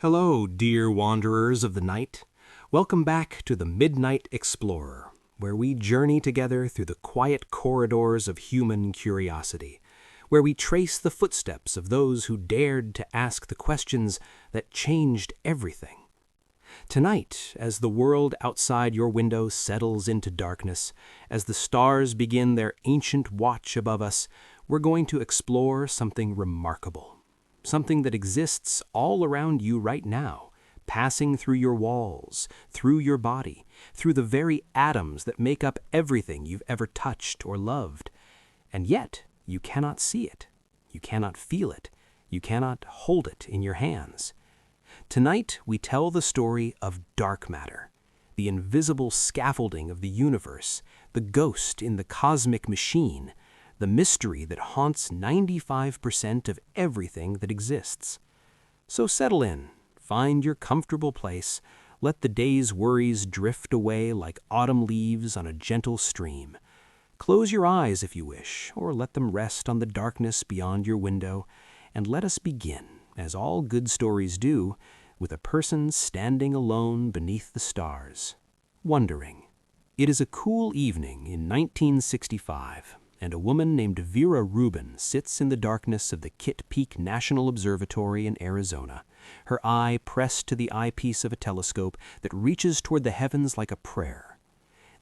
Hello, dear wanderers of the night. Welcome back to the Midnight Explorer, where we journey together through the quiet corridors of human curiosity, where we trace the footsteps of those who dared to ask the questions that changed everything. Tonight, as the world outside your window settles into darkness, as the stars begin their ancient watch above us, we're going to explore something remarkable. Something that exists all around you right now, passing through your walls, through your body, through the very atoms that make up everything you've ever touched or loved. And yet, you cannot see it. You cannot feel it. You cannot hold it in your hands. Tonight, we tell the story of dark matter, the invisible scaffolding of the universe, the ghost in the cosmic machine, the mystery that haunts 95% of everything that exists. So settle in, find your comfortable place, let the day's worries drift away like autumn leaves on a gentle stream. Close your eyes if you wish, or let them rest on the darkness beyond your window, and let us begin, as all good stories do, with a person standing alone beneath the stars, wondering. It is a cool evening in 1965. And a woman named Vera Rubin sits in the darkness of the Kitt Peak National Observatory in Arizona, her eye pressed to the eyepiece of a telescope that reaches toward the heavens like a prayer.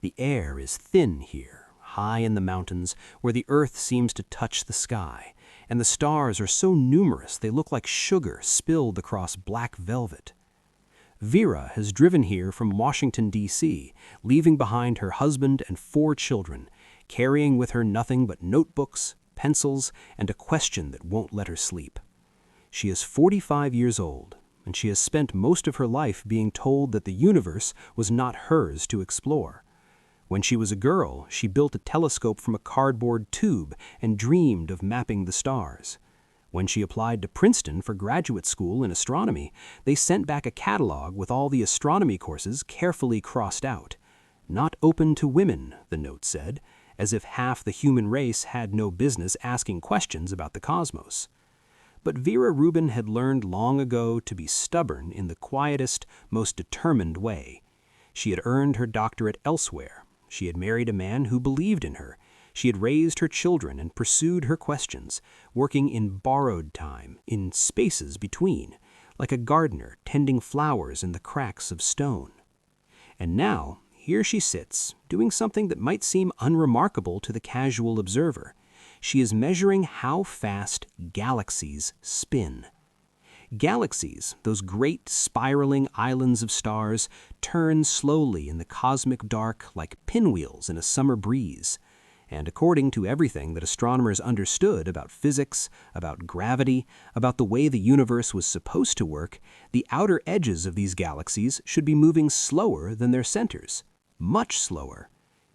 The air is thin here, high in the mountains, where the earth seems to touch the sky, and the stars are so numerous they look like sugar spilled across black velvet. Vera has driven here from Washington, D.C., leaving behind her husband and 4 children, carrying with her nothing but notebooks, pencils, and a question that won't let her sleep. She is 45 years old, and she has spent most of her life being told that the universe was not hers to explore. When she was a girl, she built a telescope from a cardboard tube and dreamed of mapping the stars. When she applied to Princeton for graduate school in astronomy, they sent back a catalog with all the astronomy courses carefully crossed out. Not open to women, the note said, as if half the human race had no business asking questions about the cosmos. But Vera Rubin had learned long ago to be stubborn in the quietest, most determined way. She had earned her doctorate elsewhere. She had married a man who believed in her. She had raised her children and pursued her questions, working in borrowed time, in spaces between, like a gardener tending flowers in the cracks of stone. And now, here she sits, doing something that might seem unremarkable to the casual observer. She is measuring how fast galaxies spin. Galaxies, those great spiraling islands of stars, turn slowly in the cosmic dark like pinwheels in a summer breeze. And according to everything that astronomers understood about physics, about gravity, about the way the universe was supposed to work, the outer edges of these galaxies should be moving slower than their centers. Much slower.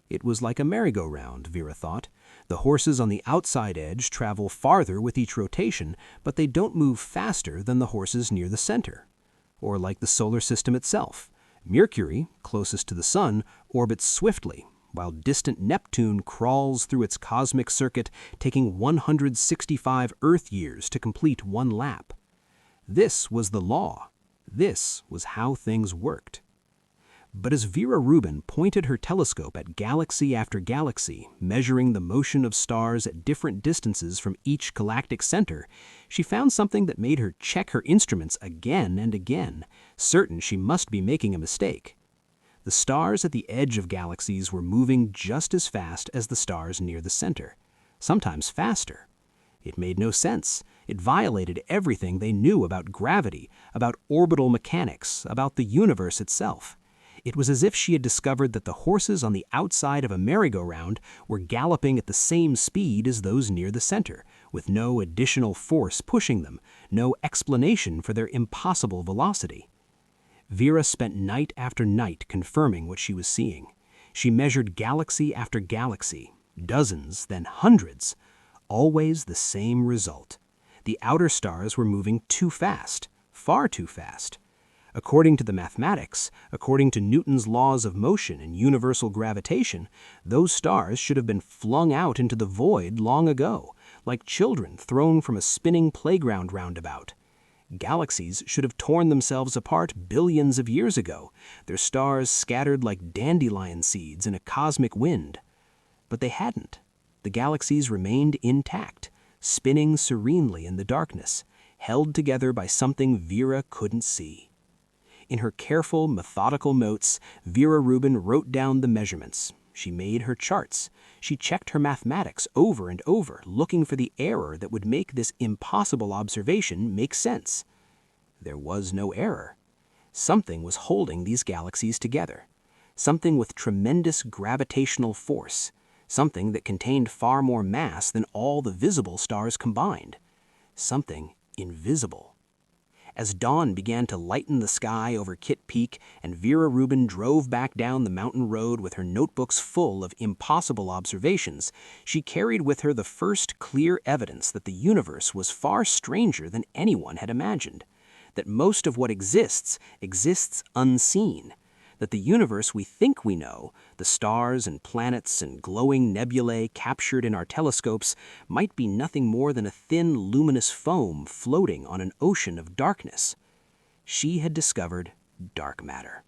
It was like a merry-go-round, Vera thought. The horses on the outside edge travel farther with each rotation, but they don't move faster than the horses near the center. Or like the solar system itself. Mercury, closest to the sun, orbits swiftly, while distant Neptune crawls through its cosmic circuit, taking 165 Earth years to complete one lap. This was the law. This was how things worked. But as Vera Rubin pointed her telescope at galaxy after galaxy, measuring the motion of stars at different distances from each galactic center, she found something that made her check her instruments again and again, certain she must be making a mistake. The stars at the edge of galaxies were moving just as fast as the stars near the center, sometimes faster. It made no sense. It violated everything they knew about gravity, about orbital mechanics, about the universe itself. It was as if she had discovered that the horses on the outside of a merry-go-round were galloping at the same speed as those near the center, with no additional force pushing them, no explanation for their impossible velocity. Vera spent night after night confirming what she was seeing. She measured galaxy after galaxy, dozens, then hundreds. Always the same result. The outer stars were moving too fast, far too fast. According to the mathematics, according to Newton's laws of motion and universal gravitation, those stars should have been flung out into the void long ago, like children thrown from a spinning playground roundabout. Galaxies should have torn themselves apart billions of years ago, their stars scattered like dandelion seeds in a cosmic wind. But they hadn't. The galaxies remained intact, spinning serenely in the darkness, held together by something Vera couldn't see. In her careful, methodical notes, Vera Rubin wrote down the measurements. She made her charts. She checked her mathematics over and over, looking for the error that would make this impossible observation make sense. There was no error. Something was holding these galaxies together. Something with tremendous gravitational force. Something that contained far more mass than all the visible stars combined. Something invisible. As dawn began to lighten the sky over Kitt Peak and Vera Rubin drove back down the mountain road with her notebooks full of impossible observations, she carried with her the first clear evidence that the universe was far stranger than anyone had imagined, that most of what exists unseen, that the universe we think we know, the stars and planets and glowing nebulae captured in our telescopes, might be nothing more than a thin luminous foam floating on an ocean of darkness. She had discovered dark matter.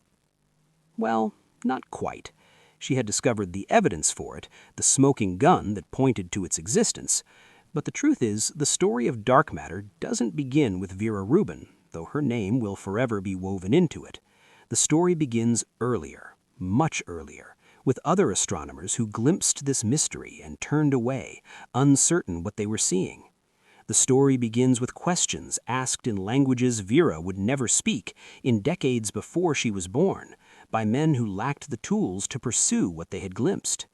Well, not quite. She had discovered the evidence for it, the smoking gun that pointed to its existence. But the truth is, the story of dark matter doesn't begin with Vera Rubin, though her name will forever be woven into it. The story begins earlier, much earlier, with other astronomers who glimpsed this mystery and turned away, uncertain what they were seeing. The story begins with questions asked in languages Vera would never speak in decades before she was born, by men who lacked the tools to pursue what they had glimpsed.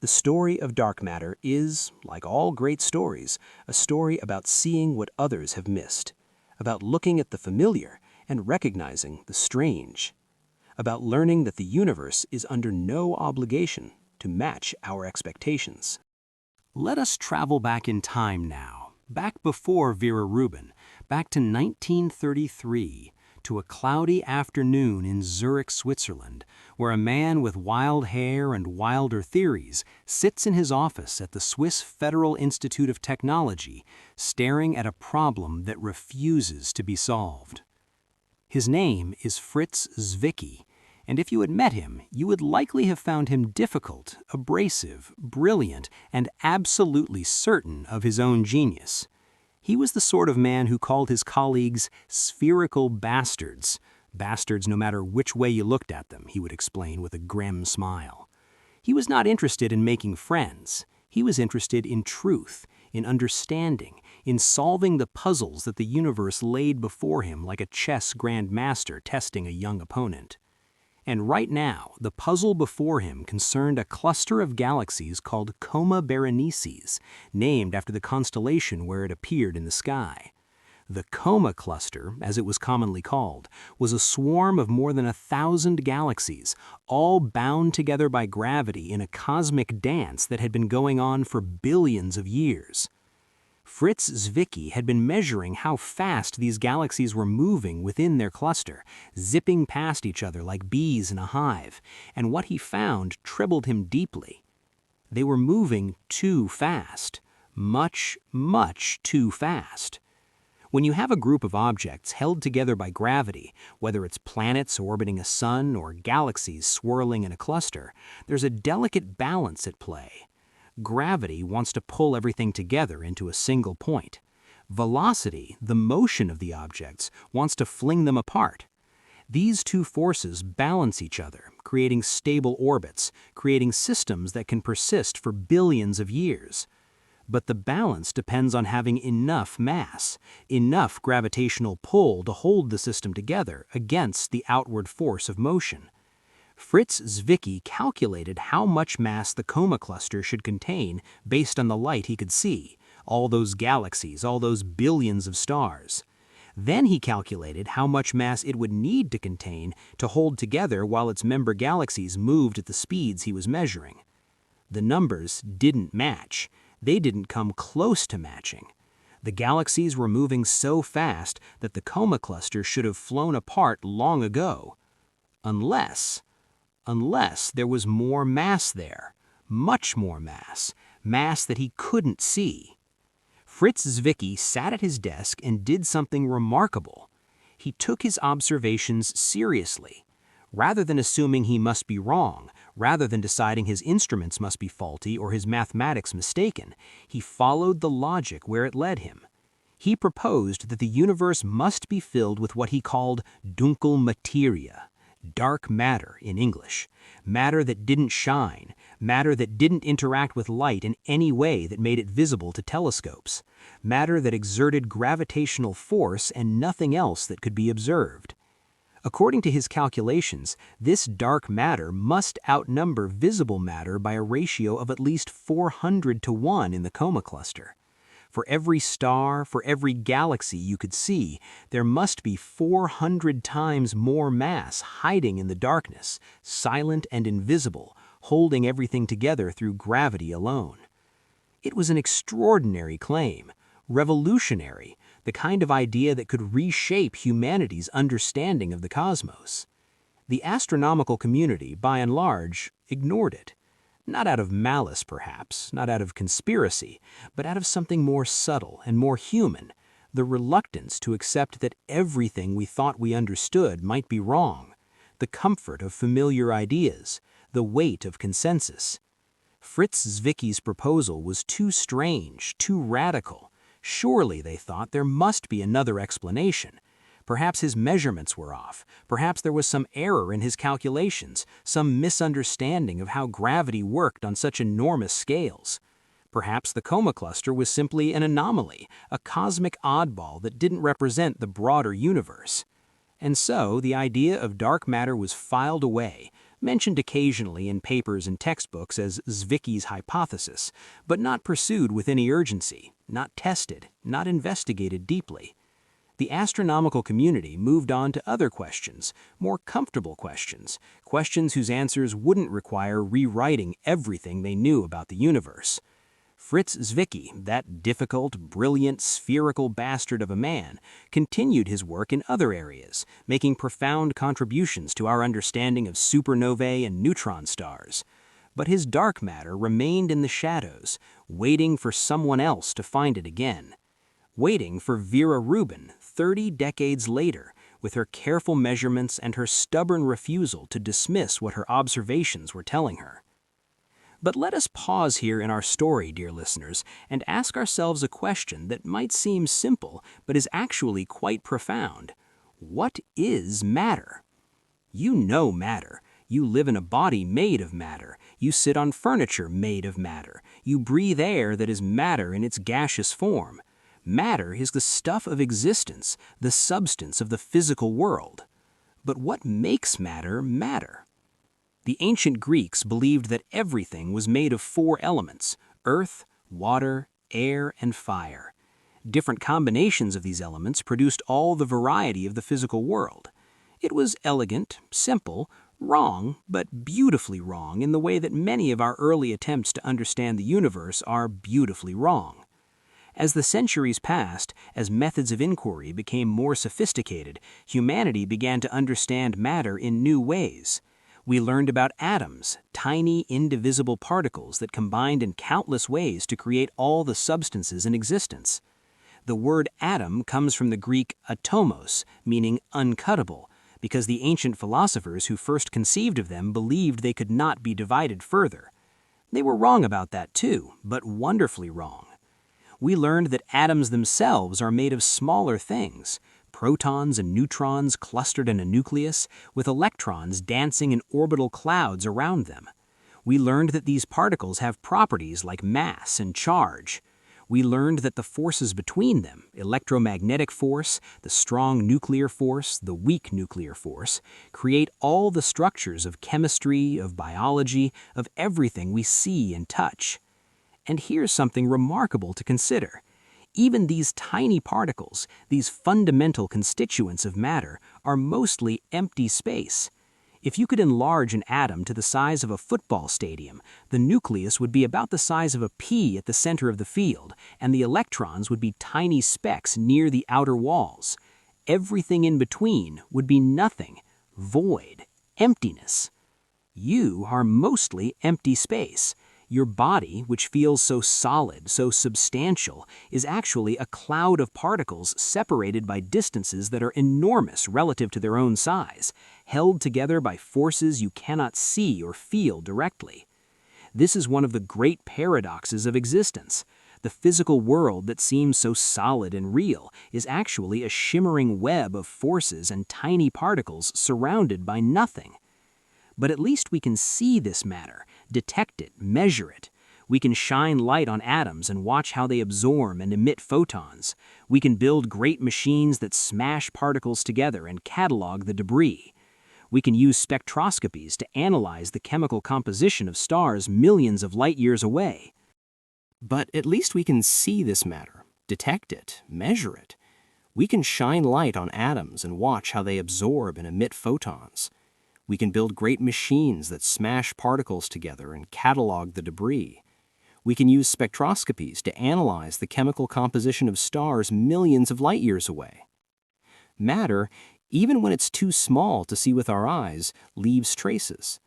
The story of dark matter is, like all great stories, a story about seeing what others have missed, about looking at the familiar and recognizing the strange, about learning that the universe is under no obligation to match our expectations. Let us travel back in time now, back before Vera Rubin, back to 1933, to a cloudy afternoon in Zurich, Switzerland, where a man with wild hair and wilder theories sits in his office at the Swiss Federal Institute of Technology, staring at a problem that refuses to be solved. His name is Fritz Zwicky, and if you had met him, you would likely have found him difficult, abrasive, brilliant, and absolutely certain of his own genius. He was the sort of man who called his colleagues spherical bastards. Bastards no matter which way you looked at them, he would explain with a grim smile. He was not interested in making friends. He was interested in truth, in understanding, in solving the puzzles that the universe laid before him like a chess grandmaster testing a young opponent. And right now, the puzzle before him concerned a cluster of galaxies called Coma Berenices, named after the constellation where it appeared in the sky. The Coma cluster, as it was commonly called, was a swarm of more than 1,000 galaxies, all bound together by gravity in a cosmic dance that had been going on for billions of years. Fritz Zwicky had been measuring how fast these galaxies were moving within their cluster, zipping past each other like bees in a hive, and what he found troubled him deeply. They were moving too fast, much, much too fast. When you have a group of objects held together by gravity, whether it's planets orbiting a sun or galaxies swirling in a cluster, there's a delicate balance at play. Gravity wants to pull everything together into a single point. Velocity, the motion of the objects, wants to fling them apart. These two forces balance each other, creating stable orbits, creating systems that can persist for billions of years. But the balance depends on having enough mass, enough gravitational pull to hold the system together against the outward force of motion. Fritz Zwicky calculated how much mass the Coma cluster should contain based on the light he could see, all those galaxies, all those billions of stars. Then he calculated how much mass it would need to contain to hold together while its member galaxies moved at the speeds he was measuring. The numbers didn't match. They didn't come close to matching. The galaxies were moving so fast that the Coma cluster should have flown apart long ago. Unless there was more mass there, much more mass, mass that he couldn't see. Fritz Zwicky sat at his desk and did something remarkable. He took his observations seriously. Rather than assuming he must be wrong, rather than deciding his instruments must be faulty or his mathematics mistaken, he followed the logic where it led him. He proposed that the universe must be filled with what he called dunkel materia, dark matter in English, matter that didn't shine, matter that didn't interact with light in any way that made it visible to telescopes, matter that exerted gravitational force and nothing else that could be observed. According to his calculations, this dark matter must outnumber visible matter by a ratio of at least 400 to 1 in the Coma cluster. For every star, for every galaxy you could see, there must be 400 times more mass hiding in the darkness, silent and invisible, holding everything together through gravity alone. It was an extraordinary claim, revolutionary, the kind of idea that could reshape humanity's understanding of the cosmos. The astronomical community, by and large, ignored it. Not out of malice, perhaps, not out of conspiracy, but out of something more subtle and more human, the reluctance to accept that everything we thought we understood might be wrong, the comfort of familiar ideas, the weight of consensus. Fritz Zwicky's proposal was too strange, too radical. Surely, they thought, there must be another explanation. Perhaps his measurements were off. Perhaps there was some error in his calculations, some misunderstanding of how gravity worked on such enormous scales. Perhaps the Coma cluster was simply an anomaly, a cosmic oddball that didn't represent the broader universe. And so the idea of dark matter was filed away, mentioned occasionally in papers and textbooks as Zwicky's hypothesis, but not pursued with any urgency, not tested, not investigated deeply. The astronomical community moved on to other questions, more comfortable questions, questions whose answers wouldn't require rewriting everything they knew about the universe. Fritz Zwicky, that difficult, brilliant, spherical bastard of a man, continued his work in other areas, making profound contributions to our understanding of supernovae and neutron stars. But his dark matter remained in the shadows, waiting for someone else to find it again. Waiting for Vera Rubin 30 decades later, with her careful measurements and her stubborn refusal to dismiss what her observations were telling her. But let us pause here in our story, dear listeners, and ask ourselves a question that might seem simple, but is actually quite profound. What is matter? You know matter. You live in a body made of matter. You sit on furniture made of matter. You breathe air that is matter in its gaseous form. Matter is the stuff of existence, the substance of the physical world. But what makes matter matter? The ancient Greeks believed that everything was made of 4 elements: earth, water, air, and fire. Different combinations of these elements produced all the variety of the physical world. It was elegant, simple, wrong, but beautifully wrong in the way that many of our early attempts to understand the universe are beautifully wrong. As the centuries passed, as methods of inquiry became more sophisticated, humanity began to understand matter in new ways. We learned about atoms, tiny, indivisible particles that combined in countless ways to create all the substances in existence. The word atom comes from the Greek atomos, meaning uncuttable, because the ancient philosophers who first conceived of them believed they could not be divided further. They were wrong about that too, but wonderfully wrong. We learned that atoms themselves are made of smaller things, protons and neutrons clustered in a nucleus, with electrons dancing in orbital clouds around them. We learned that these particles have properties like mass and charge. We learned that the forces between them, electromagnetic force, the strong nuclear force, the weak nuclear force, create all the structures of chemistry, of biology, of everything we see and touch. And here's something remarkable to consider. Even these tiny particles, these fundamental constituents of matter, are mostly empty space. If you could enlarge an atom to the size of a football stadium, the nucleus would be about the size of a pea at the center of the field, and the electrons would be tiny specks near the outer walls. Everything in between would be nothing, void, emptiness. You are mostly empty space. Your body, which feels so solid, so substantial, is actually a cloud of particles separated by distances that are enormous relative to their own size, held together by forces you cannot see or feel directly. This is one of the great paradoxes of existence. The physical world that seems so solid and real is actually a shimmering web of forces and tiny particles surrounded by nothing. But at least we can see this matter, detect it, measure it. We can shine light on atoms and watch how they absorb and emit photons. We can build great machines that smash particles together and catalog the debris. We can use spectroscopies to analyze the chemical composition of stars millions of light years away. But at least we can see this matter, detect it, measure it. We can shine light on atoms and watch how they absorb and emit photons. We can build great machines that smash particles together and catalog the debris. We can use spectroscopies to analyze the chemical composition of stars millions of light years away. Matter, even when it's too small to see with our eyes, leaves traces.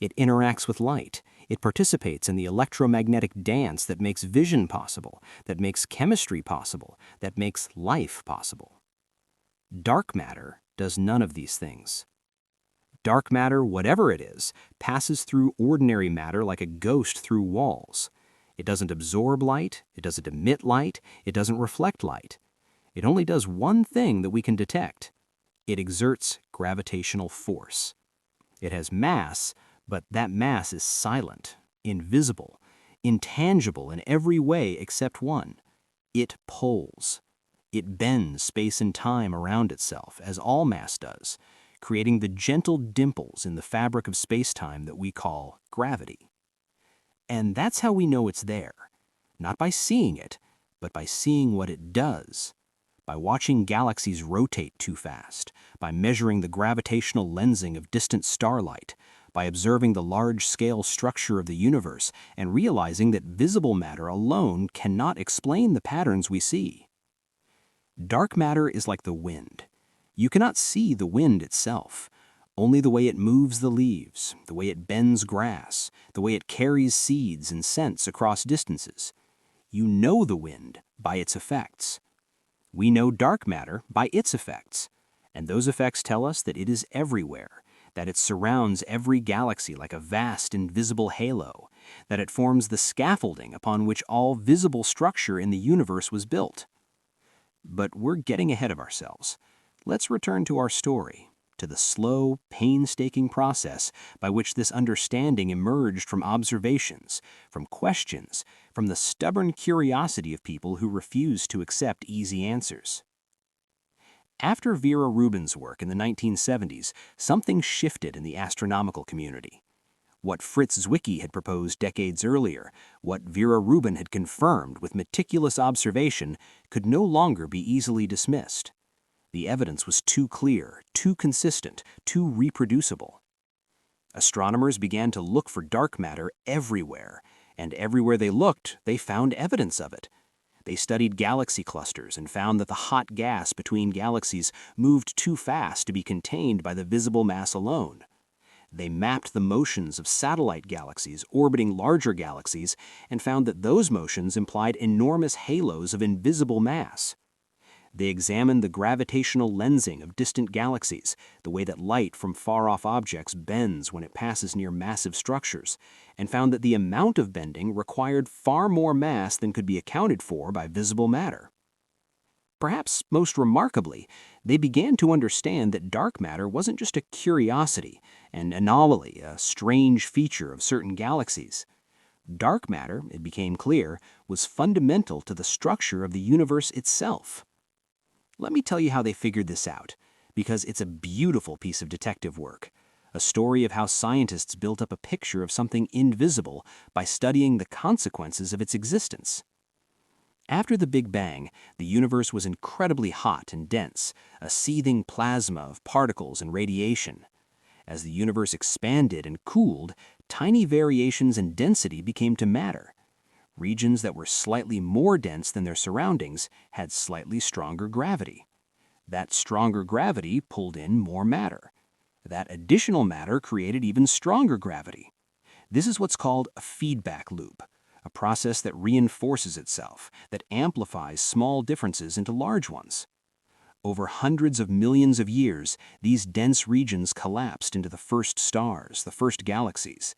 It interacts with light. It participates in the electromagnetic dance that makes vision possible, that makes chemistry possible, that makes life possible. Dark matter does none of these things. Dark matter, whatever it is, passes through ordinary matter like a ghost through walls. It doesn't absorb light, it doesn't emit light, it doesn't reflect light. It only does one thing that we can detect. It exerts gravitational force. It has mass, but that mass is silent, invisible, intangible in every way except one. It pulls. It bends space and time around itself, as all mass does, creating the gentle dimples in the fabric of space-time that we call gravity. And that's how we know it's there, not by seeing it, but by seeing what it does, by watching galaxies rotate too fast, by measuring the gravitational lensing of distant starlight, by observing the large-scale structure of the universe and realizing that visible matter alone cannot explain the patterns we see. Dark matter is like the wind. You cannot see the wind itself, only the way it moves the leaves, the way it bends grass, the way it carries seeds and scents across distances. You know the wind by its effects. We know dark matter by its effects, and those effects tell us that it is everywhere, that it surrounds every galaxy like a vast invisible halo, that it forms the scaffolding upon which all visible structure in the universe was built. But we're getting ahead of ourselves. Let's return to our story, to the slow, painstaking process by which this understanding emerged from observations, from questions, from the stubborn curiosity of people who refused to accept easy answers. After Vera Rubin's work in the 1970s, something shifted in the astronomical community. What Fritz Zwicky had proposed decades earlier, what Vera Rubin had confirmed with meticulous observation, could no longer be easily dismissed. The evidence was too clear, too consistent, too reproducible. Astronomers began to look for dark matter everywhere, and everywhere they looked, they found evidence of it. They studied galaxy clusters and found that the hot gas between galaxies moved too fast to be contained by the visible mass alone. They mapped the motions of satellite galaxies orbiting larger galaxies and found that those motions implied enormous halos of invisible mass. They examined the gravitational lensing of distant galaxies, the way that light from far-off objects bends when it passes near massive structures, and found that the amount of bending required far more mass than could be accounted for by visible matter. Perhaps most remarkably, they began to understand that dark matter wasn't just a curiosity, an anomaly, a strange feature of certain galaxies. Dark matter, it became clear, was fundamental to the structure of the universe itself. Let me tell you how they figured this out, because it's a beautiful piece of detective work, a story of how scientists built up a picture of something invisible by studying the consequences of its existence. After the Big Bang, the universe was incredibly hot and dense, a seething plasma of particles and radiation. As the universe expanded and cooled, tiny variations in density became to matter. Regions that were slightly more dense than their surroundings had slightly stronger gravity. That stronger gravity pulled in more matter. That additional matter created even stronger gravity. This is what's called a feedback loop, a process that reinforces itself, that amplifies small differences into large ones. Over hundreds of millions of years, these dense regions collapsed into the first stars, the first galaxies.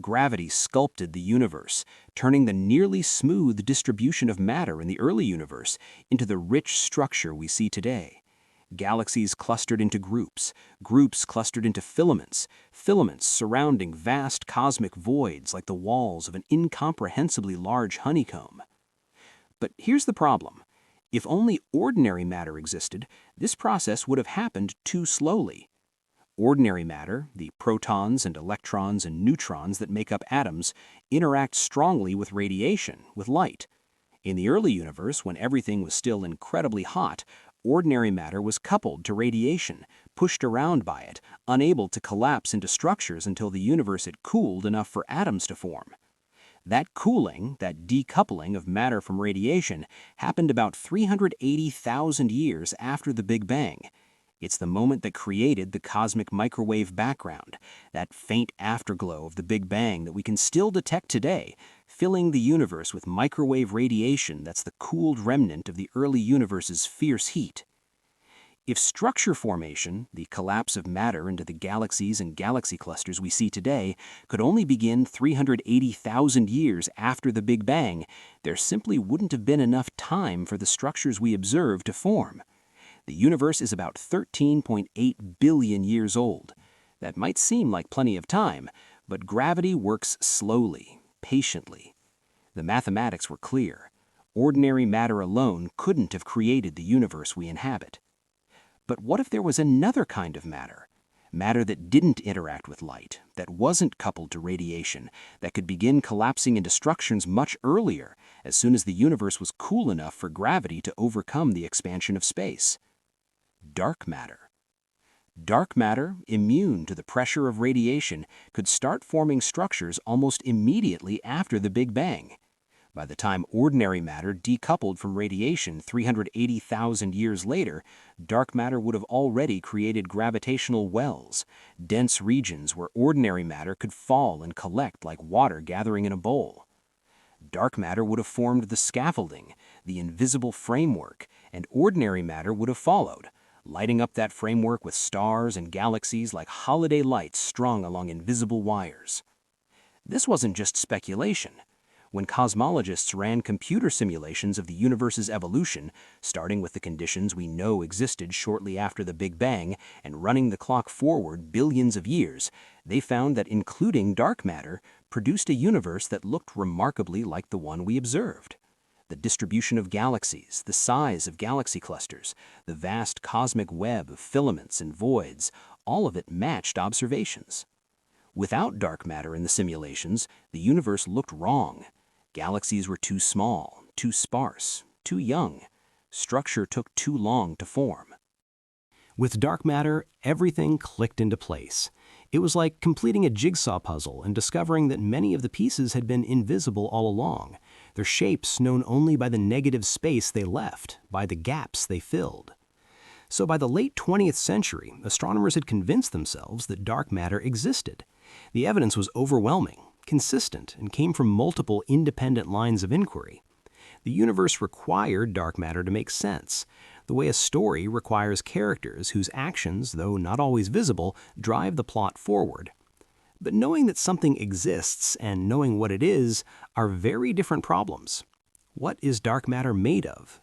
Gravity sculpted the universe, turning the nearly smooth distribution of matter in the early universe into the rich structure we see today. Galaxies clustered into groups, groups clustered into filaments, filaments surrounding vast cosmic voids like the walls of an incomprehensibly large honeycomb. But here's the problem. If only ordinary matter existed, this process would have happened too slowly. Ordinary matter, the protons and electrons and neutrons that make up atoms, interact strongly with radiation, with light. In the early universe, when everything was still incredibly hot, ordinary matter was coupled to radiation, pushed around by it, unable to collapse into structures until the universe had cooled enough for atoms to form. That cooling, that decoupling of matter from radiation, happened about 380,000 years after the Big Bang. It's the moment that created the cosmic microwave background, that faint afterglow of the Big Bang that we can still detect today, filling the universe with microwave radiation that's the cooled remnant of the early universe's fierce heat. If structure formation, the collapse of matter into the galaxies and galaxy clusters we see today, could only begin 380,000 years after the Big Bang, there simply wouldn't have been enough time for the structures we observe to form. The universe is about 13.8 billion years old. That might seem like plenty of time, but gravity works slowly, patiently. The mathematics were clear. Ordinary matter alone couldn't have created the universe we inhabit. But what if there was another kind of matter? Matter that didn't interact with light, that wasn't coupled to radiation, that could begin collapsing into structures much earlier, as soon as the universe was cool enough for gravity to overcome the expansion of space. Dark matter. Dark matter, immune to the pressure of radiation, could start forming structures almost immediately after the Big Bang. By the time ordinary matter decoupled from radiation 380,000 years later, dark matter would have already created gravitational wells, dense regions where ordinary matter could fall and collect like water gathering in a bowl. Dark matter would have formed the scaffolding, the invisible framework, and ordinary matter would have followed, lighting up that framework with stars and galaxies like holiday lights strung along invisible wires. This wasn't just speculation. When cosmologists ran computer simulations of the universe's evolution, starting with the conditions we know existed shortly after the Big Bang and running the clock forward billions of years, they found that including dark matter produced a universe that looked remarkably like the one we observed. The distribution of galaxies, the size of galaxy clusters, the vast cosmic web of filaments and voids, all of it matched observations. Without dark matter in the simulations, the universe looked wrong. Galaxies were too small, too sparse, too young. Structure took too long to form. With dark matter, everything clicked into place. It was like completing a jigsaw puzzle and discovering that many of the pieces had been invisible all along, their shapes known only by the negative space they left, by the gaps they filled. So by the late 20th century, astronomers had convinced themselves that dark matter existed. The evidence was overwhelming, consistent, and came from multiple independent lines of inquiry. The universe required dark matter to make sense, the way a story requires characters whose actions, though not always visible, drive the plot forward. But knowing that something exists and knowing what it is are very different problems. What is dark matter made of?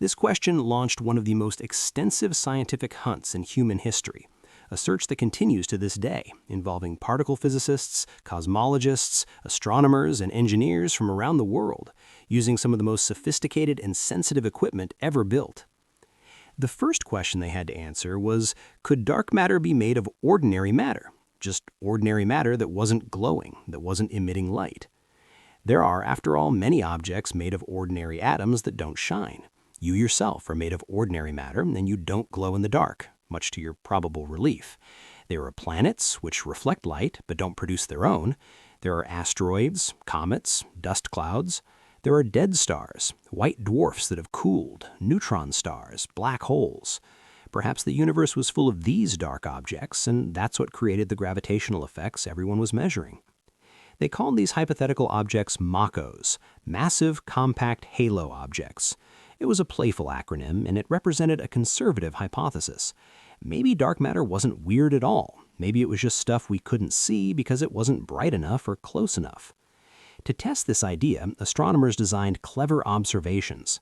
This question launched one of the most extensive scientific hunts in human history, a search that continues to this day, involving particle physicists, cosmologists, astronomers, and engineers from around the world, using some of the most sophisticated and sensitive equipment ever built. The first question they had to answer was, could dark matter be made of ordinary matter? Just ordinary matter that wasn't glowing, that wasn't emitting light. There are, after all, many objects made of ordinary atoms that don't shine. You yourself are made of ordinary matter, and you don't glow in the dark, much to your probable relief. There are planets, which reflect light but don't produce their own. There are asteroids, comets, dust clouds. There are dead stars, white dwarfs that have cooled, neutron stars, black holes. Perhaps the universe was full of these dark objects, and that's what created the gravitational effects everyone was measuring. They called these hypothetical objects MACOs, massive compact halo objects. It was a playful acronym, and it represented a conservative hypothesis. Maybe dark matter wasn't weird at all. Maybe it was just stuff we couldn't see because it wasn't bright enough or close enough. To test this idea, astronomers designed clever observations.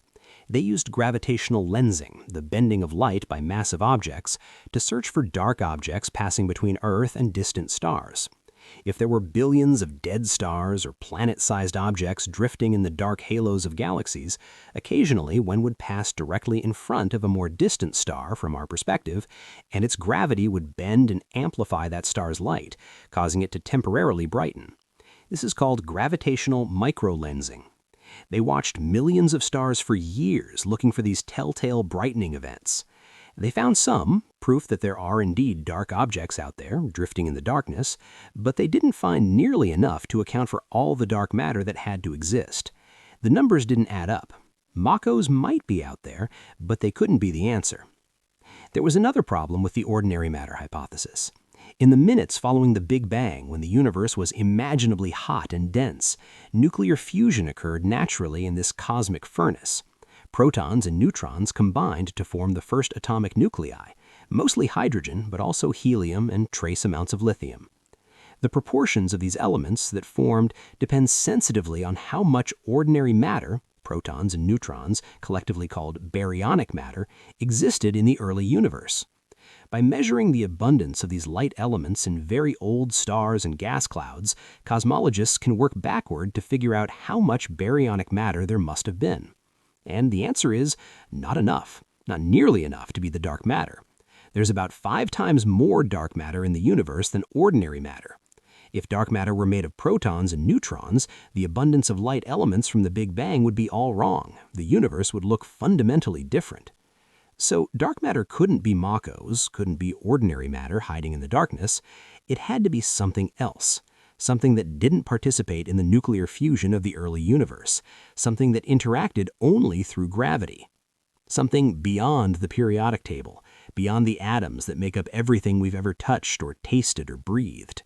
They used gravitational lensing, the bending of light by massive objects, to search for dark objects passing between Earth and distant stars. If there were billions of dead stars or planet-sized objects drifting in the dark halos of galaxies, occasionally one would pass directly in front of a more distant star from our perspective, and its gravity would bend and amplify that star's light, causing it to temporarily brighten. This is called gravitational microlensing. They watched millions of stars for years looking for these telltale brightening events. They found some, proof that there are indeed dark objects out there, drifting in the darkness, but they didn't find nearly enough to account for all the dark matter that had to exist. The numbers didn't add up. MACOs might be out there, but they couldn't be the answer. There was another problem with the ordinary matter hypothesis. In the minutes following the Big Bang, when the universe was imaginably hot and dense, nuclear fusion occurred naturally in this cosmic furnace. Protons and neutrons combined to form the first atomic nuclei, mostly hydrogen, but also helium and trace amounts of lithium. The proportions of these elements that formed depend sensitively on how much ordinary matter, protons and neutrons, collectively called baryonic matter, existed in the early universe. By measuring the abundance of these light elements in very old stars and gas clouds, cosmologists can work backward to figure out how much baryonic matter there must have been. And the answer is not enough, not nearly enough to be the dark matter. There's about 5 times more dark matter in the universe than ordinary matter. If dark matter were made of protons and neutrons, the abundance of light elements from the Big Bang would be all wrong. The universe would look fundamentally different. So dark matter couldn't be MACOs, couldn't be ordinary matter hiding in the darkness. It had to be something else, something that didn't participate in the nuclear fusion of the early universe, something that interacted only through gravity, something beyond the periodic table, beyond the atoms that make up everything we've ever touched or tasted or breathed.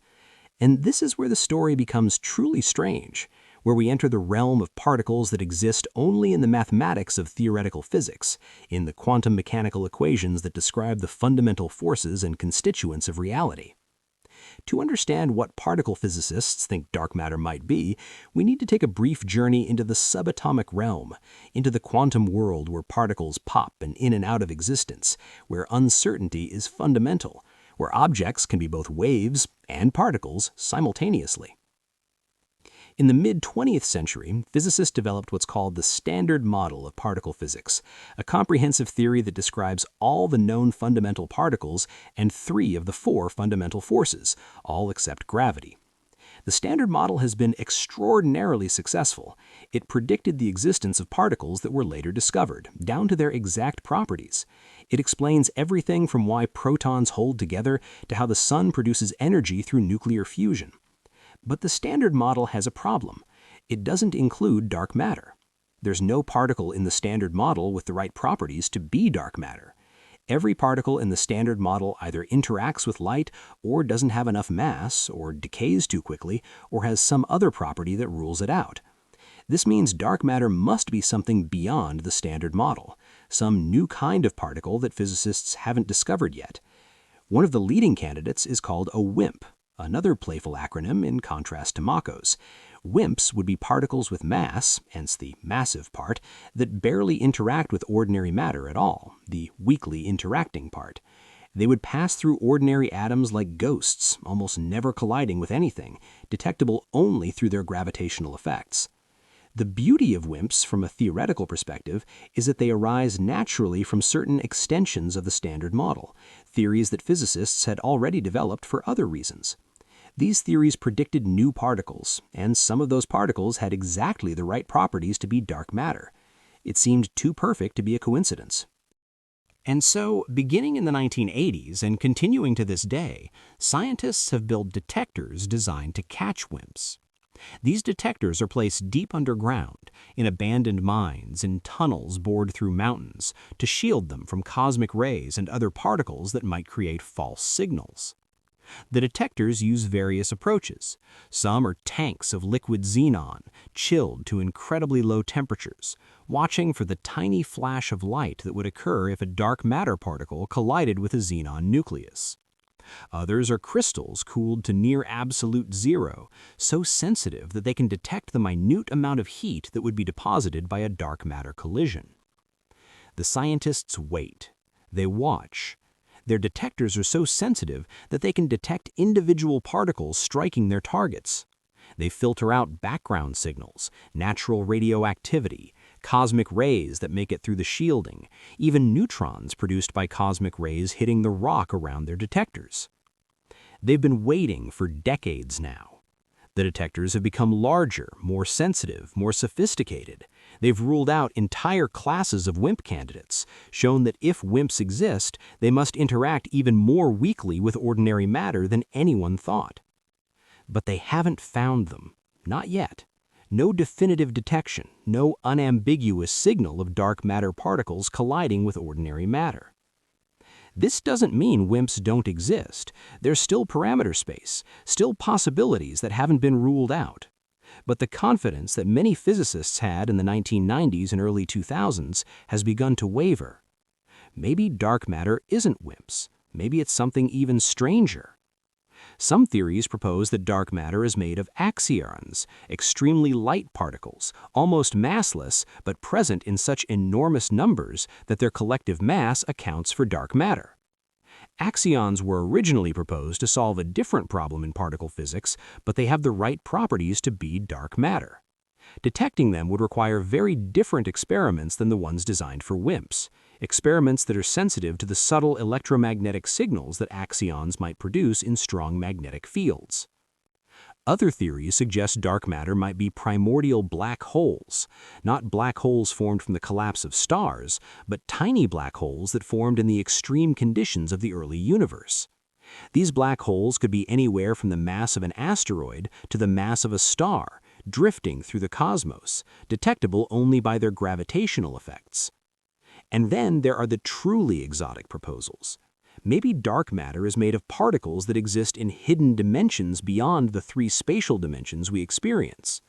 And this is where the story becomes truly strange, where we enter the realm of particles that exist only in the mathematics of theoretical physics, in the quantum mechanical equations that describe the fundamental forces and constituents of reality. To understand what particle physicists think dark matter might be, we need to take a brief journey into the subatomic realm, into the quantum world where particles pop and in and out of existence, where uncertainty is fundamental, where objects can be both waves and particles simultaneously. In the mid-20th century, physicists developed what's called the Standard Model of particle physics, a comprehensive theory that describes all the known fundamental particles and 3 of the 4 fundamental forces, all except gravity. The Standard Model has been extraordinarily successful. It predicted the existence of particles that were later discovered, down to their exact properties. It explains everything from why protons hold together to how the sun produces energy through nuclear fusion. But the Standard Model has a problem. It doesn't include dark matter. There's no particle in the Standard Model with the right properties to be dark matter. Every particle in the Standard Model either interacts with light or doesn't have enough mass, or decays too quickly, or has some other property that rules it out. This means dark matter must be something beyond the Standard Model, some new kind of particle that physicists haven't discovered yet. One of the leading candidates is called a WIMP, another playful acronym in contrast to MACOs. WIMPs would be particles with mass, hence the massive part, that barely interact with ordinary matter at all, the weakly interacting part. They would pass through ordinary atoms like ghosts, almost never colliding with anything, detectable only through their gravitational effects. The beauty of WIMPs from a theoretical perspective is that they arise naturally from certain extensions of the Standard Model, theories that physicists had already developed for other reasons. These theories predicted new particles, and some of those particles had exactly the right properties to be dark matter. It seemed too perfect to be a coincidence. And so, beginning in the 1980s and continuing to this day, scientists have built detectors designed to catch WIMPs. These detectors are placed deep underground, in abandoned mines, in tunnels bored through mountains, to shield them from cosmic rays and other particles that might create false signals. The detectors use various approaches. Some are tanks of liquid xenon, chilled to incredibly low temperatures, watching for the tiny flash of light that would occur if a dark matter particle collided with a xenon nucleus. Others are crystals cooled to near absolute zero, so sensitive that they can detect the minute amount of heat that would be deposited by a dark matter collision. The scientists wait. They watch. Their detectors are so sensitive that they can detect individual particles striking their targets. They filter out background signals, natural radioactivity, cosmic rays that make it through the shielding, even neutrons produced by cosmic rays hitting the rock around their detectors. They've been waiting for decades now. The detectors have become larger, more sensitive, more sophisticated. They've ruled out entire classes of WIMP candidates, shown that if WIMPs exist, they must interact even more weakly with ordinary matter than anyone thought. But they haven't found them. Not yet. No definitive detection, no unambiguous signal of dark matter particles colliding with ordinary matter. This doesn't mean WIMPs don't exist. There's still parameter space, still possibilities that haven't been ruled out. But the confidence that many physicists had in the 1990s and early 2000s has begun to waver. Maybe dark matter isn't WIMPs. Maybe it's something even stranger. Some theories propose that dark matter is made of axions, extremely light particles, almost massless, but present in such enormous numbers that their collective mass accounts for dark matter. Axions were originally proposed to solve a different problem in particle physics, but they have the right properties to be dark matter. Detecting them would require very different experiments than the ones designed for WIMPs, experiments that are sensitive to the subtle electromagnetic signals that axions might produce in strong magnetic fields. Other theories suggest dark matter might be primordial black holes, not black holes formed from the collapse of stars, but tiny black holes that formed in the extreme conditions of the early universe. These black holes could be anywhere from the mass of an asteroid to the mass of a star, drifting through the cosmos, detectable only by their gravitational effects. And then there are the truly exotic proposals. Maybe dark matter is made of particles that exist in hidden dimensions beyond the three spatial dimensions we experience.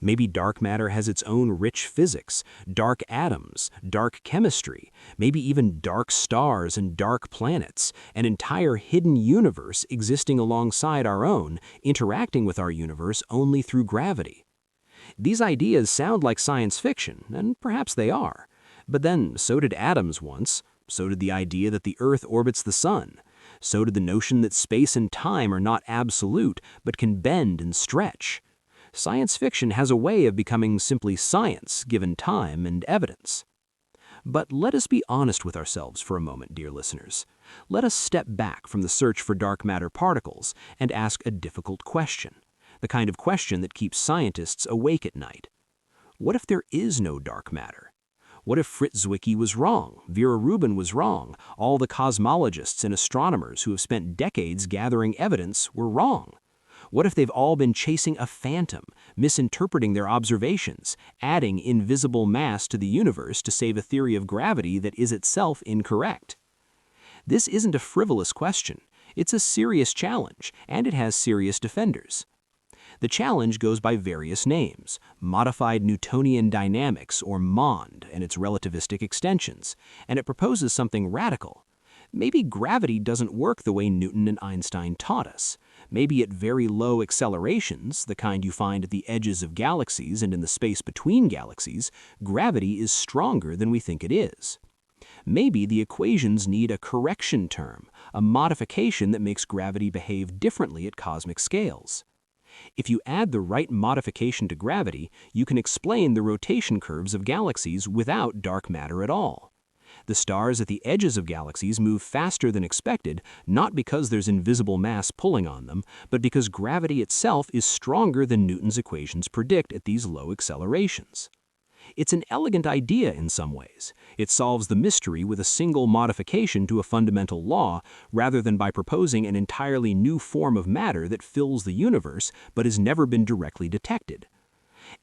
Maybe dark matter has its own rich physics, dark atoms, dark chemistry, maybe even dark stars and dark planets, an entire hidden universe existing alongside our own, interacting with our universe only through gravity. These ideas sound like science fiction, and perhaps they are. But then, so did atoms once. So did the idea that the Earth orbits the Sun. So did the notion that space and time are not absolute, but can bend and stretch. Science fiction has a way of becoming simply science, given time and evidence. But let us be honest with ourselves for a moment, dear listeners. Let us step back from the search for dark matter particles and ask a difficult question, the kind of question that keeps scientists awake at night. What if there is no dark matter? What if Fritz Zwicky was wrong, Vera Rubin was wrong, all the cosmologists and astronomers who have spent decades gathering evidence were wrong? What if they've all been chasing a phantom, misinterpreting their observations, adding invisible mass to the universe to save a theory of gravity that is itself incorrect? This isn't a frivolous question. It's a serious challenge, and it has serious defenders. The challenge goes by various names: modified Newtonian dynamics, or MOND, and its relativistic extensions, and it proposes something radical. Maybe gravity doesn't work the way Newton and Einstein taught us. Maybe at very low accelerations, the kind you find at the edges of galaxies and in the space between galaxies, gravity is stronger than we think it is. Maybe the equations need a correction term, a modification that makes gravity behave differently at cosmic scales. If you add the right modification to gravity, you can explain the rotation curves of galaxies without dark matter at all. The stars at the edges of galaxies move faster than expected, not because there's invisible mass pulling on them, but because gravity itself is stronger than Newton's equations predict at these low accelerations. It's an elegant idea in some ways. It solves the mystery with a single modification to a fundamental law, rather than by proposing an entirely new form of matter that fills the universe but has never been directly detected.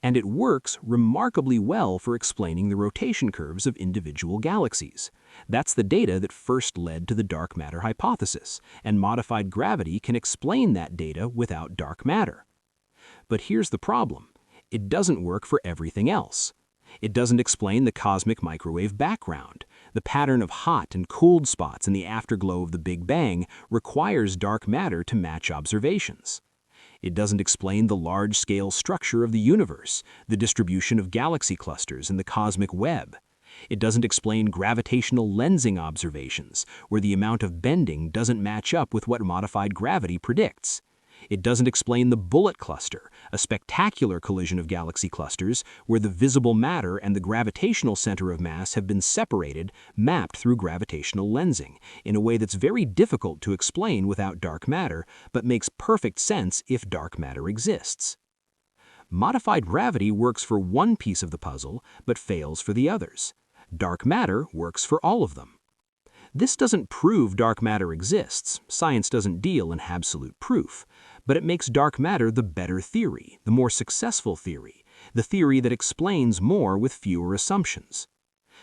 And it works remarkably well for explaining the rotation curves of individual galaxies. That's the data that first led to the dark matter hypothesis, and modified gravity can explain that data without dark matter. But here's the problem. It doesn't work for everything else. It doesn't explain the cosmic microwave background. The pattern of hot and cold spots in the afterglow of the Big Bang requires dark matter to match observations. It doesn't explain the large-scale structure of the universe, the distribution of galaxy clusters in the cosmic web. It doesn't explain gravitational lensing observations, where the amount of bending doesn't match up with what modified gravity predicts. It doesn't explain the bullet cluster, a spectacular collision of galaxy clusters where the visible matter and the gravitational center of mass have been separated, mapped through gravitational lensing, in a way that's very difficult to explain without dark matter, but makes perfect sense if dark matter exists. Modified gravity works for one piece of the puzzle, but fails for the others. Dark matter works for all of them. This doesn't prove dark matter exists. Science doesn't deal in absolute proof. But it makes dark matter the better theory, the more successful theory, the theory that explains more with fewer assumptions.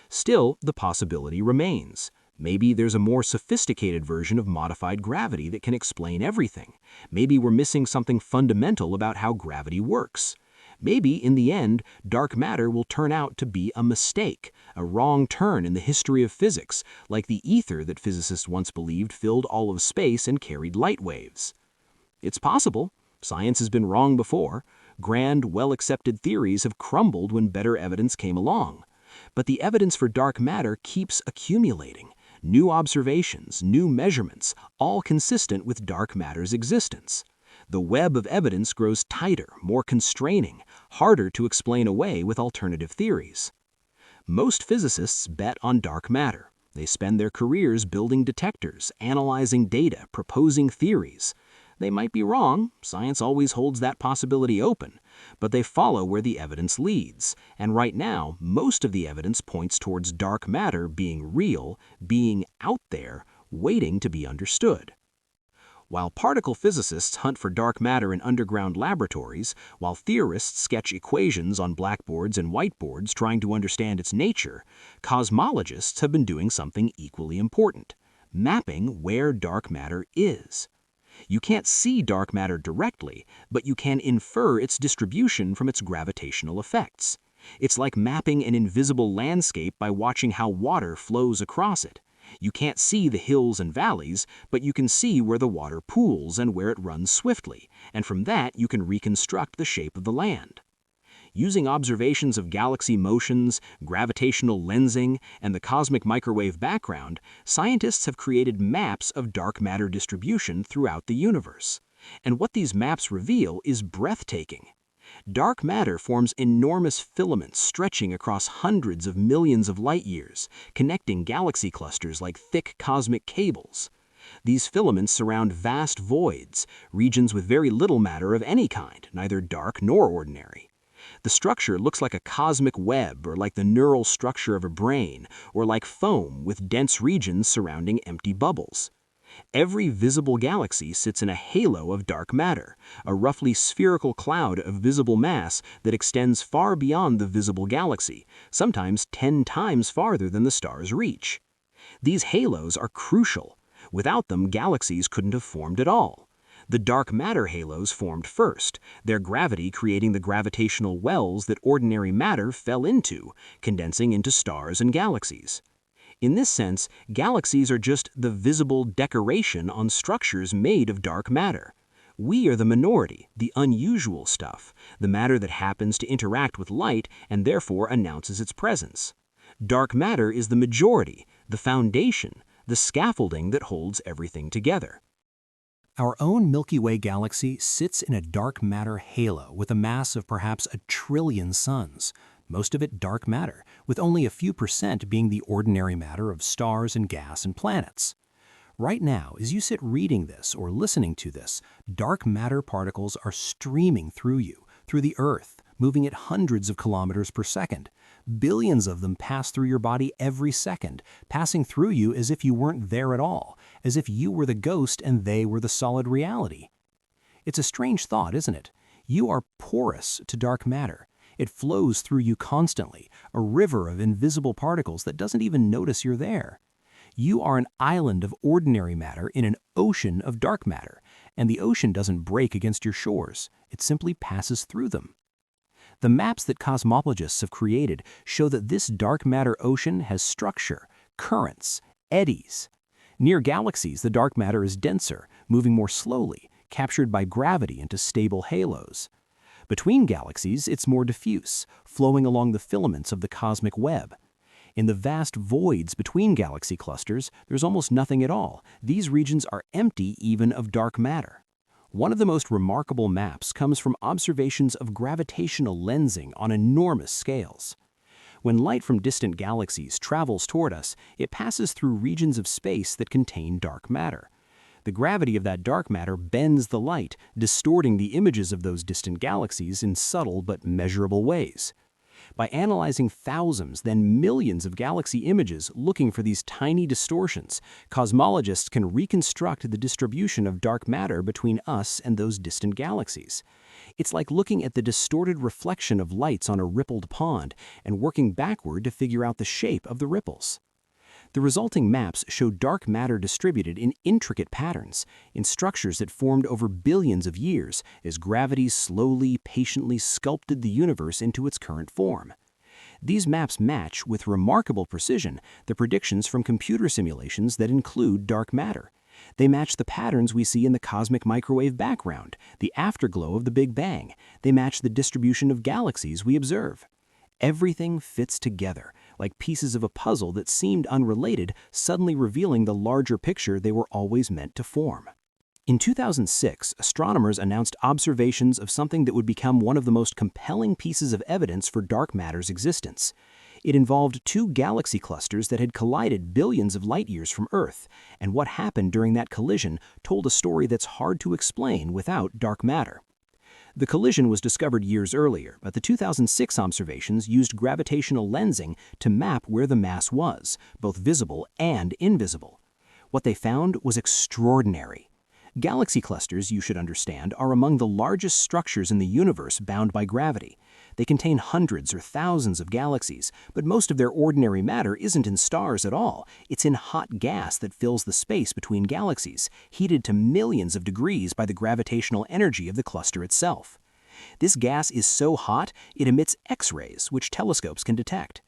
Still, the possibility remains. Maybe there's a more sophisticated version of modified gravity that can explain everything. Maybe we're missing something fundamental about how gravity works. Maybe, in the end, dark matter will turn out to be a mistake, a wrong turn in the history of physics, like the ether that physicists once believed filled all of space and carried light waves. It's possible. Science has been wrong before. Grand, well-accepted theories have crumbled when better evidence came along. But the evidence for dark matter keeps accumulating. New observations, new measurements, all consistent with dark matter's existence. The web of evidence grows tighter, more constraining, harder to explain away with alternative theories. Most physicists bet on dark matter. They spend their careers building detectors, analyzing data, proposing theories. They might be wrong, science always holds that possibility open, but they follow where the evidence leads, and right now, most of the evidence points towards dark matter being real, being out there, waiting to be understood. While particle physicists hunt for dark matter in underground laboratories, while theorists sketch equations on blackboards and whiteboards trying to understand its nature, cosmologists have been doing something equally important: mapping where dark matter is. You can't see dark matter directly, but you can infer its distribution from its gravitational effects. It's like mapping an invisible landscape by watching how water flows across it. You can't see the hills and valleys, but you can see where the water pools and where it runs swiftly, and from that you can reconstruct the shape of the land. Using observations of galaxy motions, gravitational lensing, and the cosmic microwave background, scientists have created maps of dark matter distribution throughout the universe. And what these maps reveal is breathtaking. Dark matter forms enormous filaments stretching across hundreds of millions of light years, connecting galaxy clusters like thick cosmic cables. These filaments surround vast voids, regions with very little matter of any kind, neither dark nor ordinary. The structure looks like a cosmic web, or like the neural structure of a brain, or like foam with dense regions surrounding empty bubbles. Every visible galaxy sits in a halo of dark matter, a roughly spherical cloud of visible mass that extends far beyond the visible galaxy, sometimes 10 times farther than the star's reach. These halos are crucial. Without them, galaxies couldn't have formed at all. The dark matter halos formed first, their gravity creating the gravitational wells that ordinary matter fell into, condensing into stars and galaxies. In this sense, galaxies are just the visible decoration on structures made of dark matter. We are the minority, the unusual stuff, the matter that happens to interact with light and therefore announces its presence. Dark matter is the majority, the foundation, the scaffolding that holds everything together. Our own Milky Way galaxy sits in a dark matter halo with a mass of perhaps 1 trillion suns, most of it dark matter, with only a few % being the ordinary matter of stars and gas and planets. Right now, as you sit reading this or listening to this, dark matter particles are streaming through you, through the Earth, moving at hundreds of kilometers per second. Billions of them pass through your body every second, passing through you as if you weren't there at all, as if you were the ghost and they were the solid reality. It's a strange thought, isn't it? You are porous to dark matter. It flows through you constantly, a river of invisible particles that doesn't even notice you're there. You are an island of ordinary matter in an ocean of dark matter, and the ocean doesn't break against your shores. It simply passes through them. The maps that cosmologists have created show that this dark matter ocean has structure, currents, eddies. Near galaxies, the dark matter is denser, moving more slowly, captured by gravity into stable halos. Between galaxies, it's more diffuse, flowing along the filaments of the cosmic web. In the vast voids between galaxy clusters, there's almost nothing at all. These regions are empty even of dark matter. One of the most remarkable maps comes from observations of gravitational lensing on enormous scales. When light from distant galaxies travels toward us, it passes through regions of space that contain dark matter. The gravity of that dark matter bends the light, distorting the images of those distant galaxies in subtle but measurable ways. By analyzing thousands, then millions of galaxy images looking for these tiny distortions, cosmologists can reconstruct the distribution of dark matter between us and those distant galaxies. It's like looking at the distorted reflection of lights on a rippled pond and working backward to figure out the shape of the ripples. The resulting maps show dark matter distributed in intricate patterns, in structures that formed over billions of years as gravity slowly, patiently sculpted the universe into its current form. These maps match, with remarkable precision, the predictions from computer simulations that include dark matter. They match the patterns we see in the cosmic microwave background, the afterglow of the Big Bang. They match the distribution of galaxies we observe. Everything fits together, like pieces of a puzzle that seemed unrelated, suddenly revealing the larger picture they were always meant to form. In 2006, astronomers announced observations of something that would become one of the most compelling pieces of evidence for dark matter's existence. It involved two galaxy clusters that had collided billions of light years from Earth, and what happened during that collision told a story that's hard to explain without dark matter. The collision was discovered years earlier, but the 2006 observations used gravitational lensing to map where the mass was, both visible and invisible. What they found was extraordinary. Galaxy clusters, you should understand, are among the largest structures in the universe bound by gravity. They contain hundreds or thousands of galaxies, but most of their ordinary matter isn't in stars at all. It's in hot gas that fills the space between galaxies, heated to millions of degrees by the gravitational energy of the cluster itself. This gas is so hot, it emits X-rays, which telescopes can detect.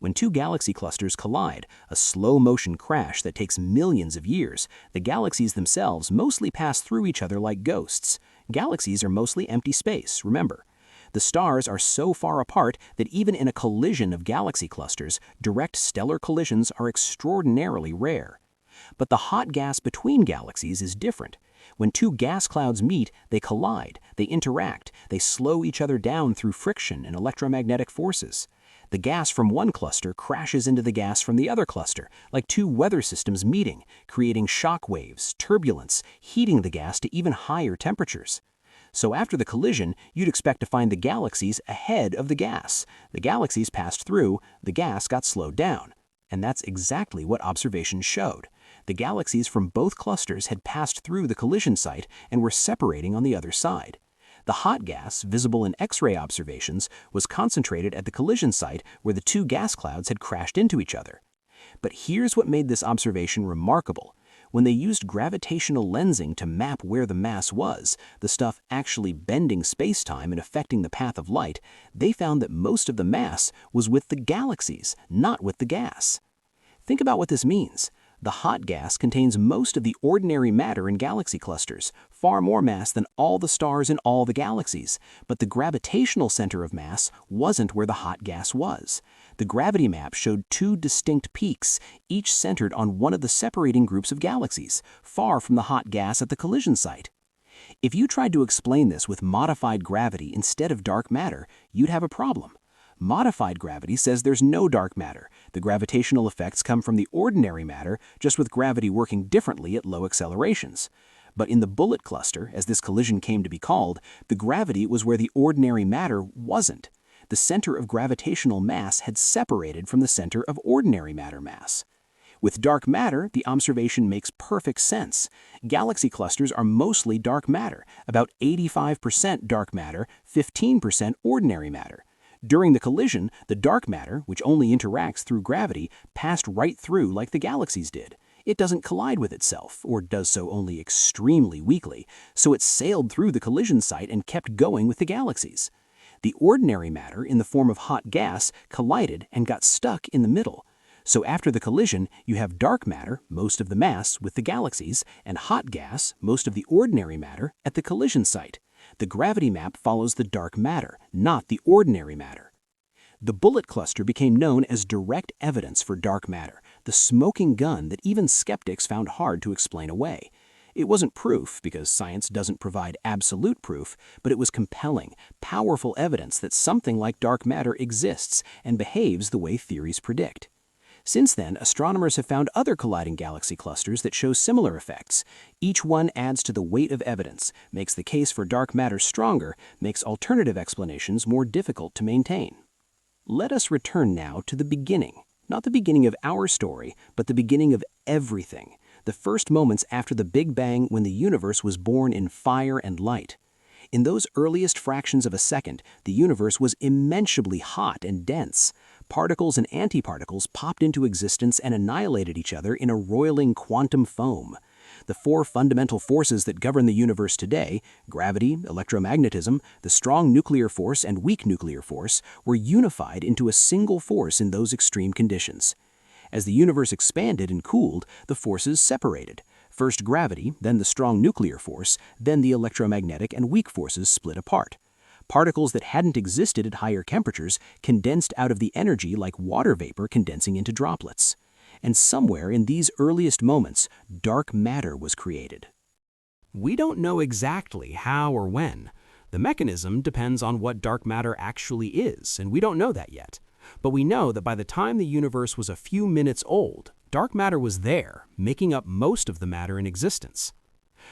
When two galaxy clusters collide, a slow-motion crash that takes millions of years, the galaxies themselves mostly pass through each other like ghosts. Galaxies are mostly empty space, remember. The stars are so far apart that even in a collision of galaxy clusters, direct stellar collisions are extraordinarily rare. But the hot gas between galaxies is different. When two gas clouds meet, they collide, they interact, they slow each other down through friction and electromagnetic forces. The gas from one cluster crashes into the gas from the other cluster, like two weather systems meeting, creating shock waves, turbulence, heating the gas to even higher temperatures. So after the collision, you'd expect to find the galaxies ahead of the gas. The galaxies passed through, the gas got slowed down. And that's exactly what observations showed. The galaxies from both clusters had passed through the collision site and were separating on the other side. The hot gas, visible in X-ray observations, was concentrated at the collision site where the two gas clouds had crashed into each other. But here's what made this observation remarkable. When they used gravitational lensing to map where the mass was, the stuff actually bending space-time and affecting the path of light, they found that most of the mass was with the galaxies, not with the gas. Think about what this means. The hot gas contains most of the ordinary matter in galaxy clusters, far more mass than all the stars in all the galaxies, but the gravitational center of mass wasn't where the hot gas was. The gravity map showed two distinct peaks, each centered on one of the separating groups of galaxies, far from the hot gas at the collision site. If you tried to explain this with modified gravity instead of dark matter, you'd have a problem. Modified gravity says there's no dark matter. The gravitational effects come from the ordinary matter, just with gravity working differently at low accelerations. But in the bullet cluster, as this collision came to be called, the gravity was where the ordinary matter wasn't. The center of gravitational mass had separated from the center of ordinary matter mass. With dark matter, the observation makes perfect sense. Galaxy clusters are mostly dark matter, about 85% dark matter, 15% ordinary matter. During the collision, the dark matter, which only interacts through gravity, passed right through like the galaxies did. It doesn't collide with itself, or does so only extremely weakly, so it sailed through the collision site and kept going with the galaxies. The ordinary matter, in the form of hot gas, collided and got stuck in the middle. So after the collision, you have dark matter, most of the mass, with the galaxies, and hot gas, most of the ordinary matter, at the collision site. The gravity map follows the dark matter, not the ordinary matter. The bullet cluster became known as direct evidence for dark matter, the smoking gun that even skeptics found hard to explain away. It wasn't proof, because science doesn't provide absolute proof, but it was compelling, powerful evidence that something like dark matter exists and behaves the way theories predict. Since then, astronomers have found other colliding galaxy clusters that show similar effects. Each one adds to the weight of evidence, makes the case for dark matter stronger, makes alternative explanations more difficult to maintain. Let us return now to the beginning. Not the beginning of our story, but the beginning of everything. The first moments after the Big Bang, when the universe was born in fire and light. In those earliest fractions of a second, the universe was immeasurably hot and dense. Particles and antiparticles popped into existence and annihilated each other in a roiling quantum foam. The four fundamental forces that govern the universe today, gravity, electromagnetism, the strong nuclear force and weak nuclear force, were unified into a single force in those extreme conditions. As the universe expanded and cooled, the forces separated. First gravity, then the strong nuclear force, then the electromagnetic and weak forces split apart. Particles that hadn't existed at higher temperatures condensed out of the energy like water vapor condensing into droplets. And somewhere in these earliest moments, dark matter was created. We don't know exactly how or when. The mechanism depends on what dark matter actually is, and we don't know that yet. But we know that by the time the universe was a few minutes old, dark matter was there, making up most of the matter in existence.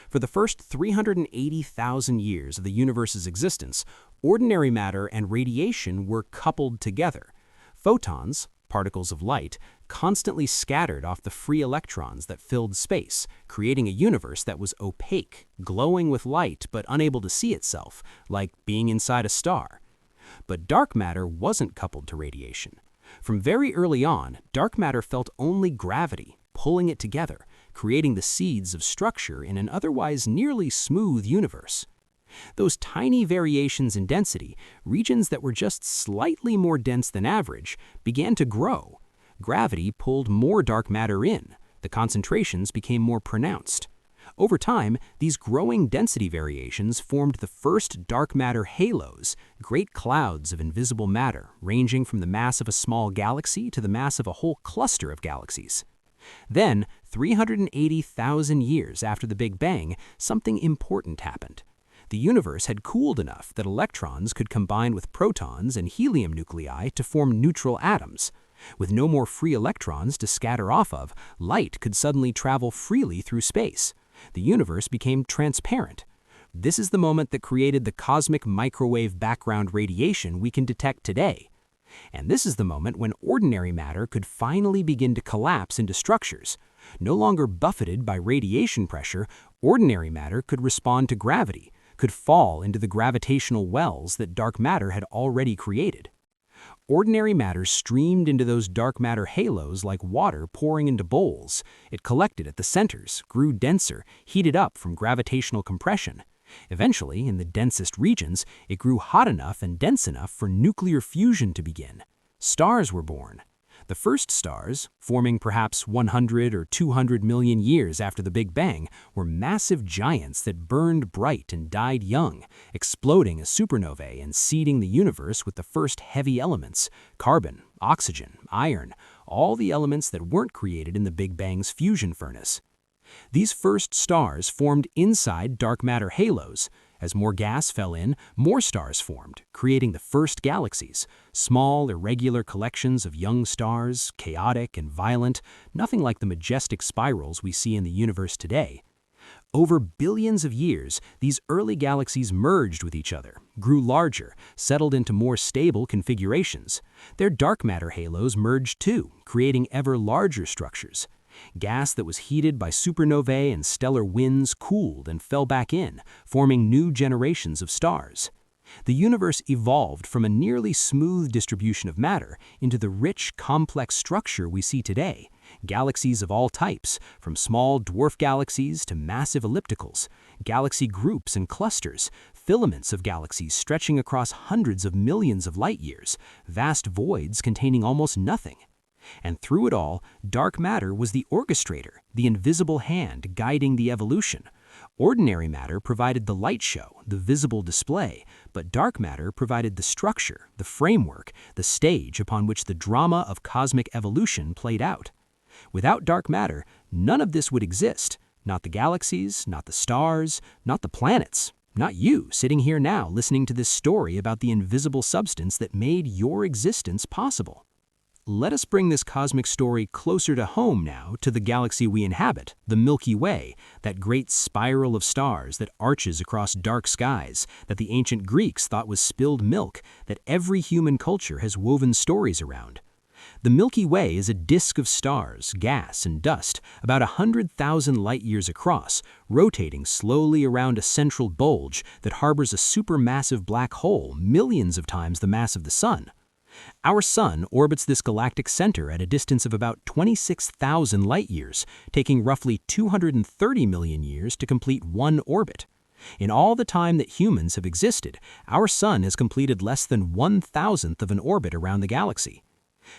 For the first 380,000 years of the universe's existence, ordinary matter and radiation were coupled together. Photons, particles of light, constantly scattered off the free electrons that filled space, creating a universe that was opaque, glowing with light but unable to see itself, like being inside a star. But dark matter wasn't coupled to radiation. From very early on, dark matter felt only gravity, pulling it together, creating the seeds of structure in an otherwise nearly smooth universe. Those tiny variations in density, regions that were just slightly more dense than average, began to grow. Gravity pulled more dark matter in. The concentrations became more pronounced. Over time, these growing density variations formed the first dark matter halos, great clouds of invisible matter ranging from the mass of a small galaxy to the mass of a whole cluster of galaxies. Then, 380,000 years after the Big Bang, something important happened. The universe had cooled enough that electrons could combine with protons and helium nuclei to form neutral atoms. With no more free electrons to scatter off of, light could suddenly travel freely through space. The universe became transparent. This is the moment that created the cosmic microwave background radiation we can detect today. And this is the moment when ordinary matter could finally begin to collapse into structures. No longer buffeted by radiation pressure, ordinary matter could respond to gravity, could fall into the gravitational wells that dark matter had already created. Ordinary matter streamed into those dark matter halos like water pouring into bowls. It collected at the centers, grew denser, heated up from gravitational compression. Eventually, in the densest regions, it grew hot enough and dense enough for nuclear fusion to begin. Stars were born. The first stars, forming perhaps 100 or 200 million years after the Big Bang, were massive giants that burned bright and died young, exploding as supernovae and seeding the universe with the first heavy elements: carbon, oxygen, iron, all the elements that weren't created in the Big Bang's fusion furnace. These first stars formed inside dark matter halos. As more gas fell in, more stars formed, creating the first galaxies, small, irregular collections of young stars, chaotic and violent, nothing like the majestic spirals we see in the universe today. Over billions of years, these early galaxies merged with each other, grew larger, settled into more stable configurations. Their dark matter halos merged too, creating ever larger structures. Gas that was heated by supernovae and stellar winds cooled and fell back in, forming new generations of stars. The universe evolved from a nearly smooth distribution of matter into the rich, complex structure we see today. Galaxies of all types, from small dwarf galaxies to massive ellipticals, galaxy groups and clusters, filaments of galaxies stretching across hundreds of millions of light years, vast voids containing almost nothing. And through it all, dark matter was the orchestrator, the invisible hand guiding the evolution. Ordinary matter provided the light show, the visible display, but dark matter provided the structure, the framework, the stage upon which the drama of cosmic evolution played out. Without dark matter, none of this would exist. Not the galaxies, not the stars, not the planets, not you sitting here now listening to this story about the invisible substance that made your existence possible. Let us bring this cosmic story closer to home now, to the galaxy we inhabit, the Milky Way, that great spiral of stars that arches across dark skies, that the ancient Greeks thought was spilled milk, that every human culture has woven stories around. The Milky Way is a disk of stars, gas, and dust, about 100,000 light-years across, rotating slowly around a central bulge that harbors a supermassive black hole millions of times the mass of the Sun. Our Sun orbits this galactic center at a distance of about 26,000 light-years, taking roughly 230 million years to complete one orbit. In all the time that humans have existed, our Sun has completed less than 1,000th of an orbit around the galaxy.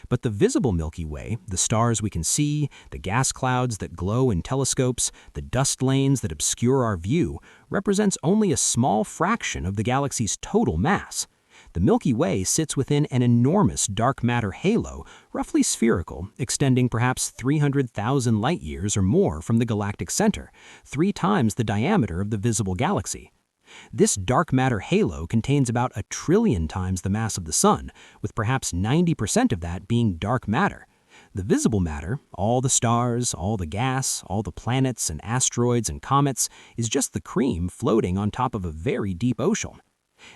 But the visible Milky Way, the stars we can see, the gas clouds that glow in telescopes, the dust lanes that obscure our view, represents only a small fraction of the galaxy's total mass. The Milky Way sits within an enormous dark matter halo, roughly spherical, extending perhaps 300,000 light-years or more from the galactic center, 3 times the diameter of the visible galaxy. This dark matter halo contains about 1 trillion times the mass of the Sun, with perhaps 90% of that being dark matter. The visible matter, all the stars, all the gas, all the planets and asteroids and comets, is just the cream floating on top of a very deep ocean.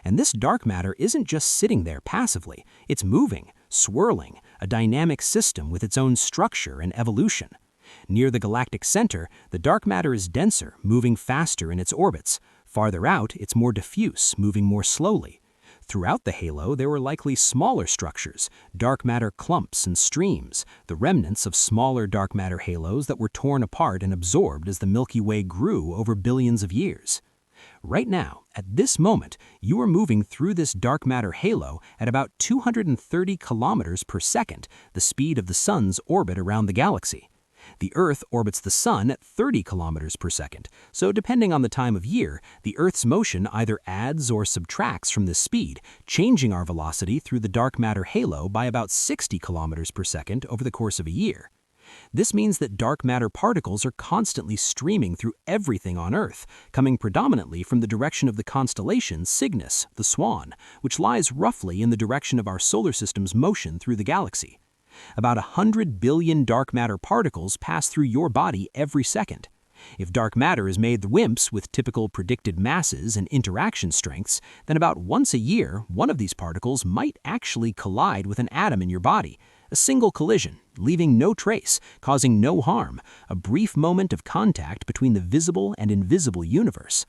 And this dark matter isn't just sitting there passively, it's moving, swirling, a dynamic system with its own structure and evolution. Near the galactic center, the dark matter is denser, moving faster in its orbits. Farther out, it's more diffuse, moving more slowly. Throughout the halo, there were likely smaller structures, dark matter clumps and streams, the remnants of smaller dark matter halos that were torn apart and absorbed as the Milky Way grew over billions of years. Right now, at this moment, you are moving through this dark matter halo at about 230 kilometers per second, the speed of the Sun's orbit around the galaxy. The Earth orbits the Sun at 30 kilometers per second, so depending on the time of year, the Earth's motion either adds or subtracts from this speed, changing our velocity through the dark matter halo by about 60 kilometers per second over the course of a year. This means that dark matter particles are constantly streaming through everything on Earth, coming predominantly from the direction of the constellation Cygnus, the Swan, which lies roughly in the direction of our solar system's motion through the galaxy. About 100 billion dark matter particles pass through your body every second. If dark matter is made the WIMPs with typical predicted masses and interaction strengths, then about once a year, one of these particles might actually collide with an atom in your body. A single collision, leaving no trace, causing no harm, a brief moment of contact between the visible and invisible universe.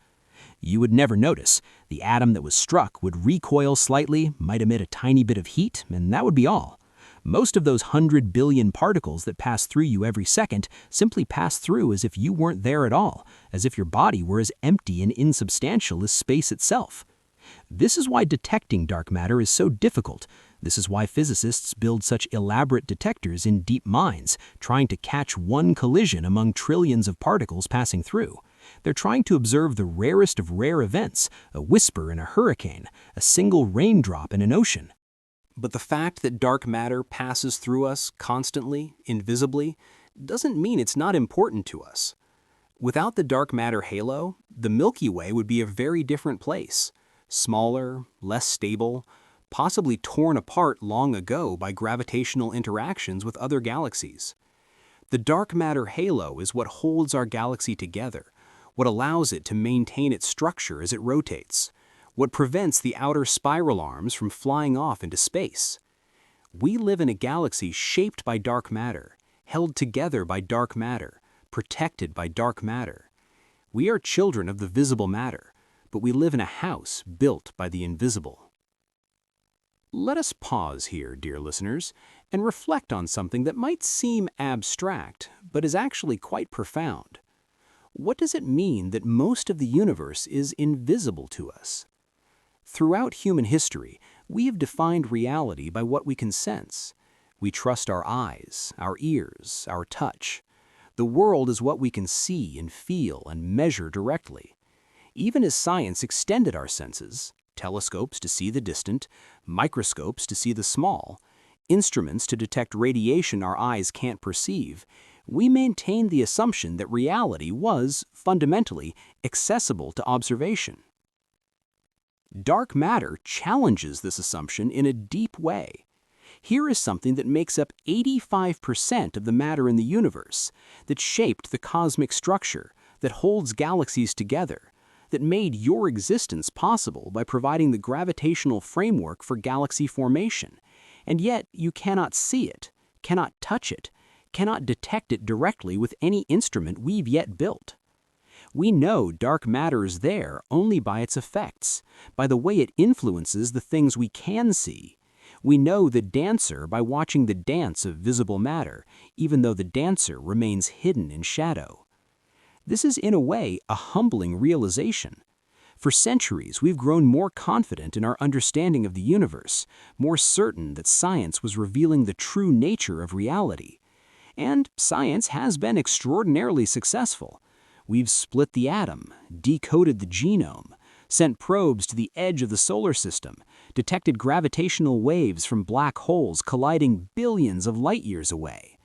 You would never notice. The atom that was struck would recoil slightly, might emit a tiny bit of heat, and that would be all. Most of those 100 billion particles that pass through you every second simply pass through as if you weren't there at all, as if your body were as empty and insubstantial as space itself. This is why detecting dark matter is so difficult. This is why physicists build such elaborate detectors in deep mines, trying to catch one collision among trillions of particles passing through. They're trying to observe the rarest of rare events, a whisper in a hurricane, a single raindrop in an ocean. But the fact that dark matter passes through us constantly, invisibly, doesn't mean it's not important to us. Without the dark matter halo, the Milky Way would be a very different place. Smaller, less stable, possibly torn apart long ago by gravitational interactions with other galaxies. The dark matter halo is what holds our galaxy together, what allows it to maintain its structure as it rotates, what prevents the outer spiral arms from flying off into space. We live in a galaxy shaped by dark matter, held together by dark matter, protected by dark matter. We are children of the visible matter, but we live in a house built by the invisible. Let us pause here, dear listeners, and reflect on something that might seem abstract, but is actually quite profound. What does it mean that most of the universe is invisible to us? Throughout human history, we have defined reality by what we can sense. We trust our eyes, our ears, our touch. The world is what we can see and feel and measure directly. Even as science extended our senses, telescopes to see the distant, microscopes to see the small, instruments to detect radiation our eyes can't perceive, we maintained the assumption that reality was, fundamentally, accessible to observation. Dark matter challenges this assumption in a deep way. Here is something that makes up 85% of the matter in the universe, that shaped the cosmic structure, that holds galaxies together, that made your existence possible by providing the gravitational framework for galaxy formation. And yet you cannot see it, cannot touch it, cannot detect it directly with any instrument we've yet built. We know dark matter is there only by its effects, by the way it influences the things we can see. We know the dancer by watching the dance of visible matter, even though the dancer remains hidden in shadow. This is in a way a humbling realization. For centuries, we've grown more confident in our understanding of the universe, more certain that science was revealing the true nature of reality. And science has been extraordinarily successful. We've split the atom, decoded the genome, sent probes to the edge of the solar system, detected gravitational waves from black holes colliding billions of light years away.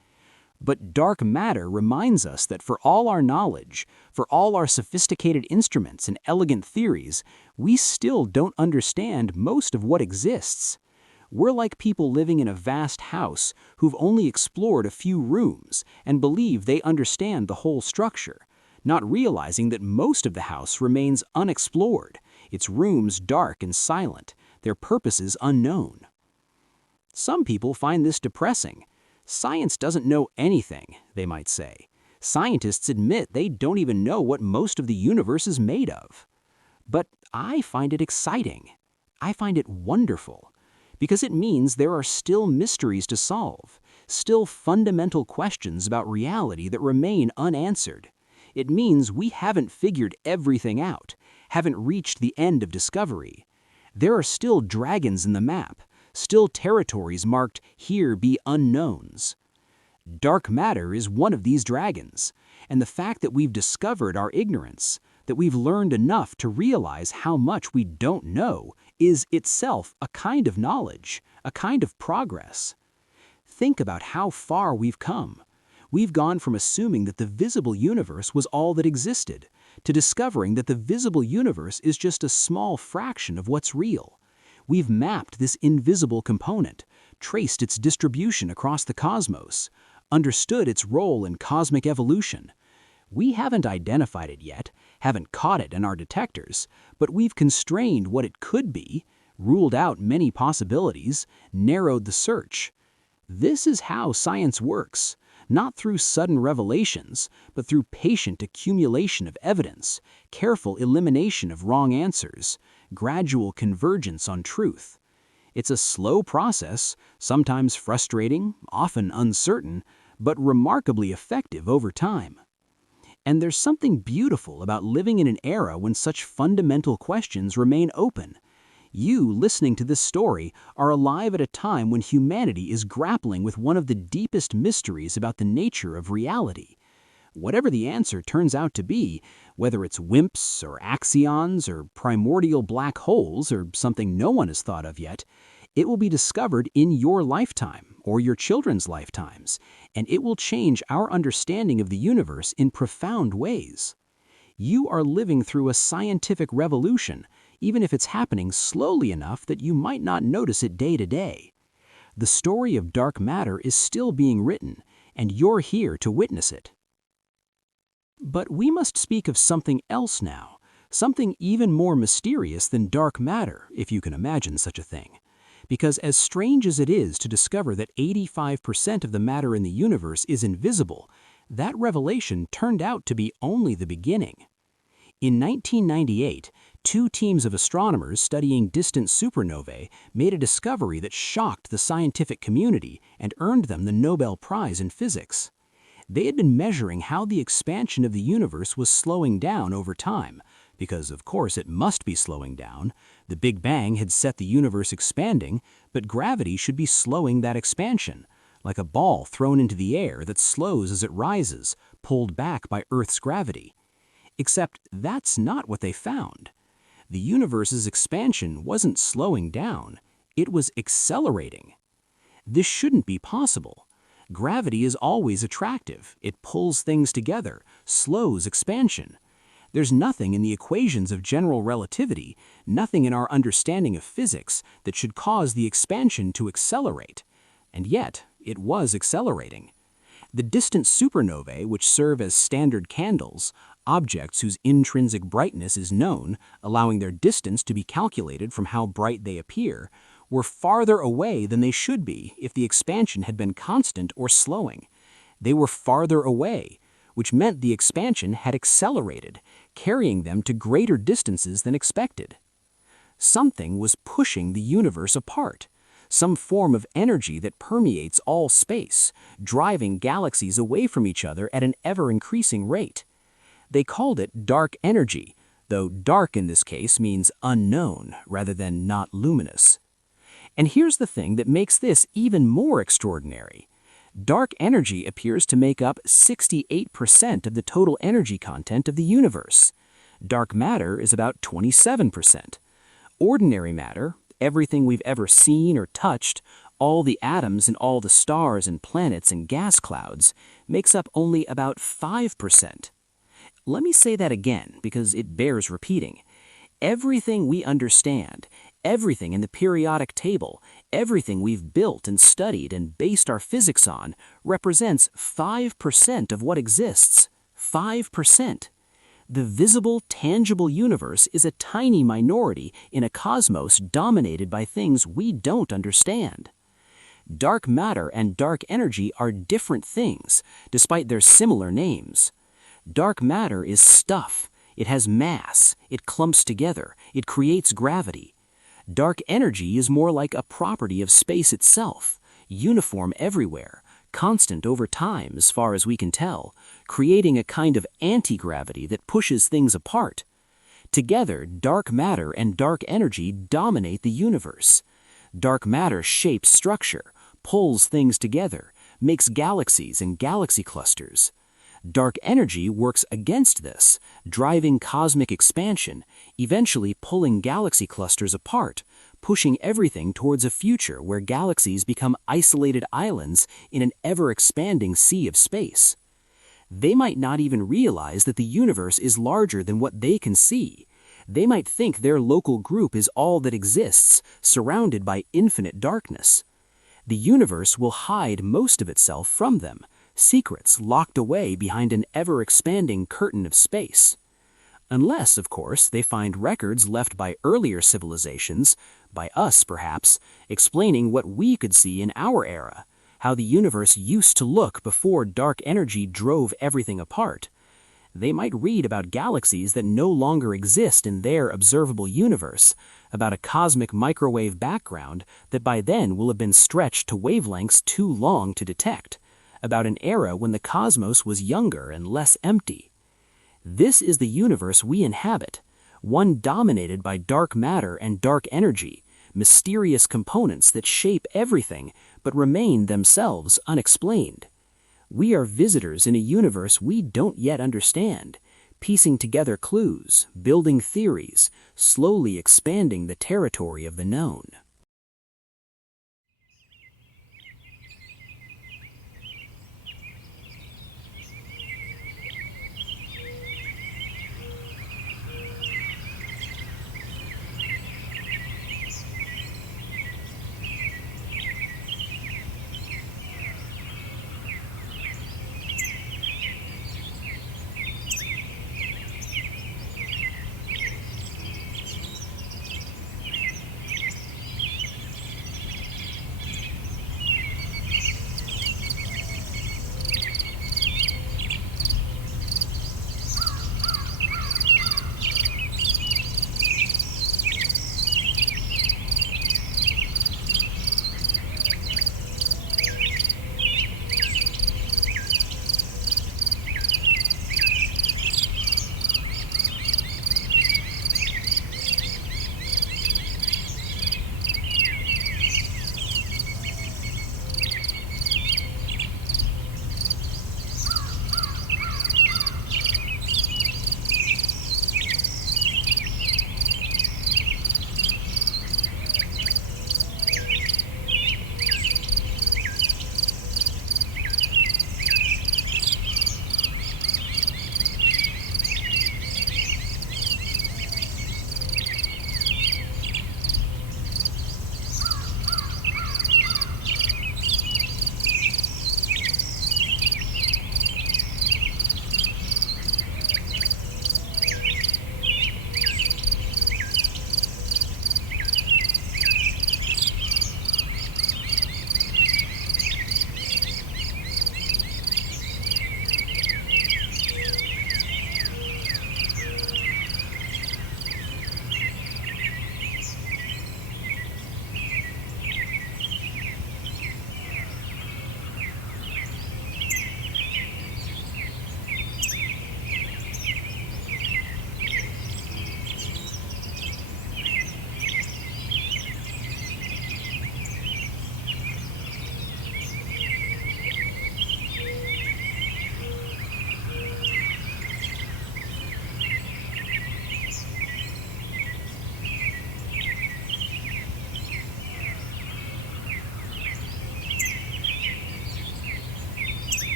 But dark matter reminds us that for all our knowledge, for all our sophisticated instruments and elegant theories, we still don't understand most of what exists. We're like people living in a vast house who've only explored a few rooms and believe they understand the whole structure, not realizing that most of the house remains unexplored, its rooms dark and silent, their purposes unknown. Some people find this depressing. Science doesn't know anything, they might say. Scientists admit they don't even know what most of the universe is made of. But I find it exciting. I find it wonderful, because it means there are still mysteries to solve, still fundamental questions about reality that remain unanswered. It means we haven't figured everything out, haven't reached the end of discovery. There are still dragons in the map, still territories marked "Here be unknowns." Dark matter is one of these dragons, and the fact that we've discovered our ignorance, that we've learned enough to realize how much we don't know, is itself a kind of knowledge, a kind of progress. Think about how far we've come. We've gone from assuming that the visible universe was all that existed, to discovering that the visible universe is just a small fraction of what's real. We've mapped this invisible component, traced its distribution across the cosmos, understood its role in cosmic evolution. We haven't identified it yet, haven't caught it in our detectors, but we've constrained what it could be, ruled out many possibilities, narrowed the search. This is how science works. Not through sudden revelations, but through patient accumulation of evidence, careful elimination of wrong answers, gradual convergence on truth. It's a slow process, sometimes frustrating, often uncertain, but remarkably effective over time. And there's something beautiful about living in an era when such fundamental questions remain open. You, listening to this story, are alive at a time when humanity is grappling with one of the deepest mysteries about the nature of reality. Whatever the answer turns out to be, whether it's WIMPs or axions or primordial black holes or something no one has thought of yet, it will be discovered in your lifetime or your children's lifetimes, and it will change our understanding of the universe in profound ways. You are living through a scientific revolution, even if it's happening slowly enough that you might not notice it day to day. The story of dark matter is still being written, and you're here to witness it. But we must speak of something else now, something even more mysterious than dark matter, if you can imagine such a thing. Because as strange as it is to discover that 85% of the matter in the universe is invisible, that revelation turned out to be only the beginning. In 1998, Two teams of astronomers studying distant supernovae made a discovery that shocked the scientific community and earned them the Nobel Prize in Physics. They had been measuring how the expansion of the universe was slowing down over time, because of course it must be slowing down. The Big Bang had set the universe expanding, but gravity should be slowing that expansion, like a ball thrown into the air that slows as it rises, pulled back by Earth's gravity. Except that's not what they found. The universe's expansion wasn't slowing down, it was accelerating. This shouldn't be possible. Gravity is always attractive. It pulls things together, slows expansion. There's nothing in the equations of general relativity, nothing in our understanding of physics that should cause the expansion to accelerate. And yet, it was accelerating. The distant supernovae, which serve as standard candles, objects whose intrinsic brightness is known, allowing their distance to be calculated from how bright they appear, were farther away than they should be if the expansion had been constant or slowing. They were farther away, which meant the expansion had accelerated, carrying them to greater distances than expected. Something was pushing the universe apart, some form of energy that permeates all space, driving galaxies away from each other at an ever-increasing rate. They called it dark energy, though dark in this case means unknown rather than not luminous. And here's the thing that makes this even more extraordinary. Dark energy appears to make up 68% of the total energy content of the universe. Dark matter is about 27%. Ordinary matter, everything we've ever seen or touched, all the atoms in all the stars and planets and gas clouds, makes up only about 5%. Let me say that again because it bears repeating. Everything we understand, everything in the periodic table, everything we've built and studied and based our physics on represents 5% of what exists. 5%. The visible, tangible universe is a tiny minority in a cosmos dominated by things we don't understand. Dark matter and dark energy are different things, despite their similar names. Dark matter is stuff. It has mass. It clumps together. It creates gravity. Dark energy is more like a property of space itself, uniform everywhere, constant over time as far as we can tell, creating a kind of anti-gravity that pushes things apart. Together, dark matter and dark energy dominate the universe. Dark matter shapes structure, pulls things together, makes galaxies and galaxy clusters. Dark energy works against this, driving cosmic expansion, eventually pulling galaxy clusters apart, pushing everything towards a future where galaxies become isolated islands in an ever-expanding sea of space. They might not even realize that the universe is larger than what they can see. They might think their local group is all that exists, surrounded by infinite darkness. The universe will hide most of itself from them, secrets locked away behind an ever-expanding curtain of space. Unless, of course, they find records left by earlier civilizations, by us perhaps, explaining what we could see in our era, how the universe used to look before dark energy drove everything apart. They might read about galaxies that no longer exist in their observable universe, about a cosmic microwave background that by then will have been stretched to wavelengths too long to detect, about an era when the cosmos was younger and less empty. This is the universe we inhabit, one dominated by dark matter and dark energy, mysterious components that shape everything but remain themselves unexplained. We are visitors in a universe we don't yet understand, piecing together clues, building theories, slowly expanding the territory of the known.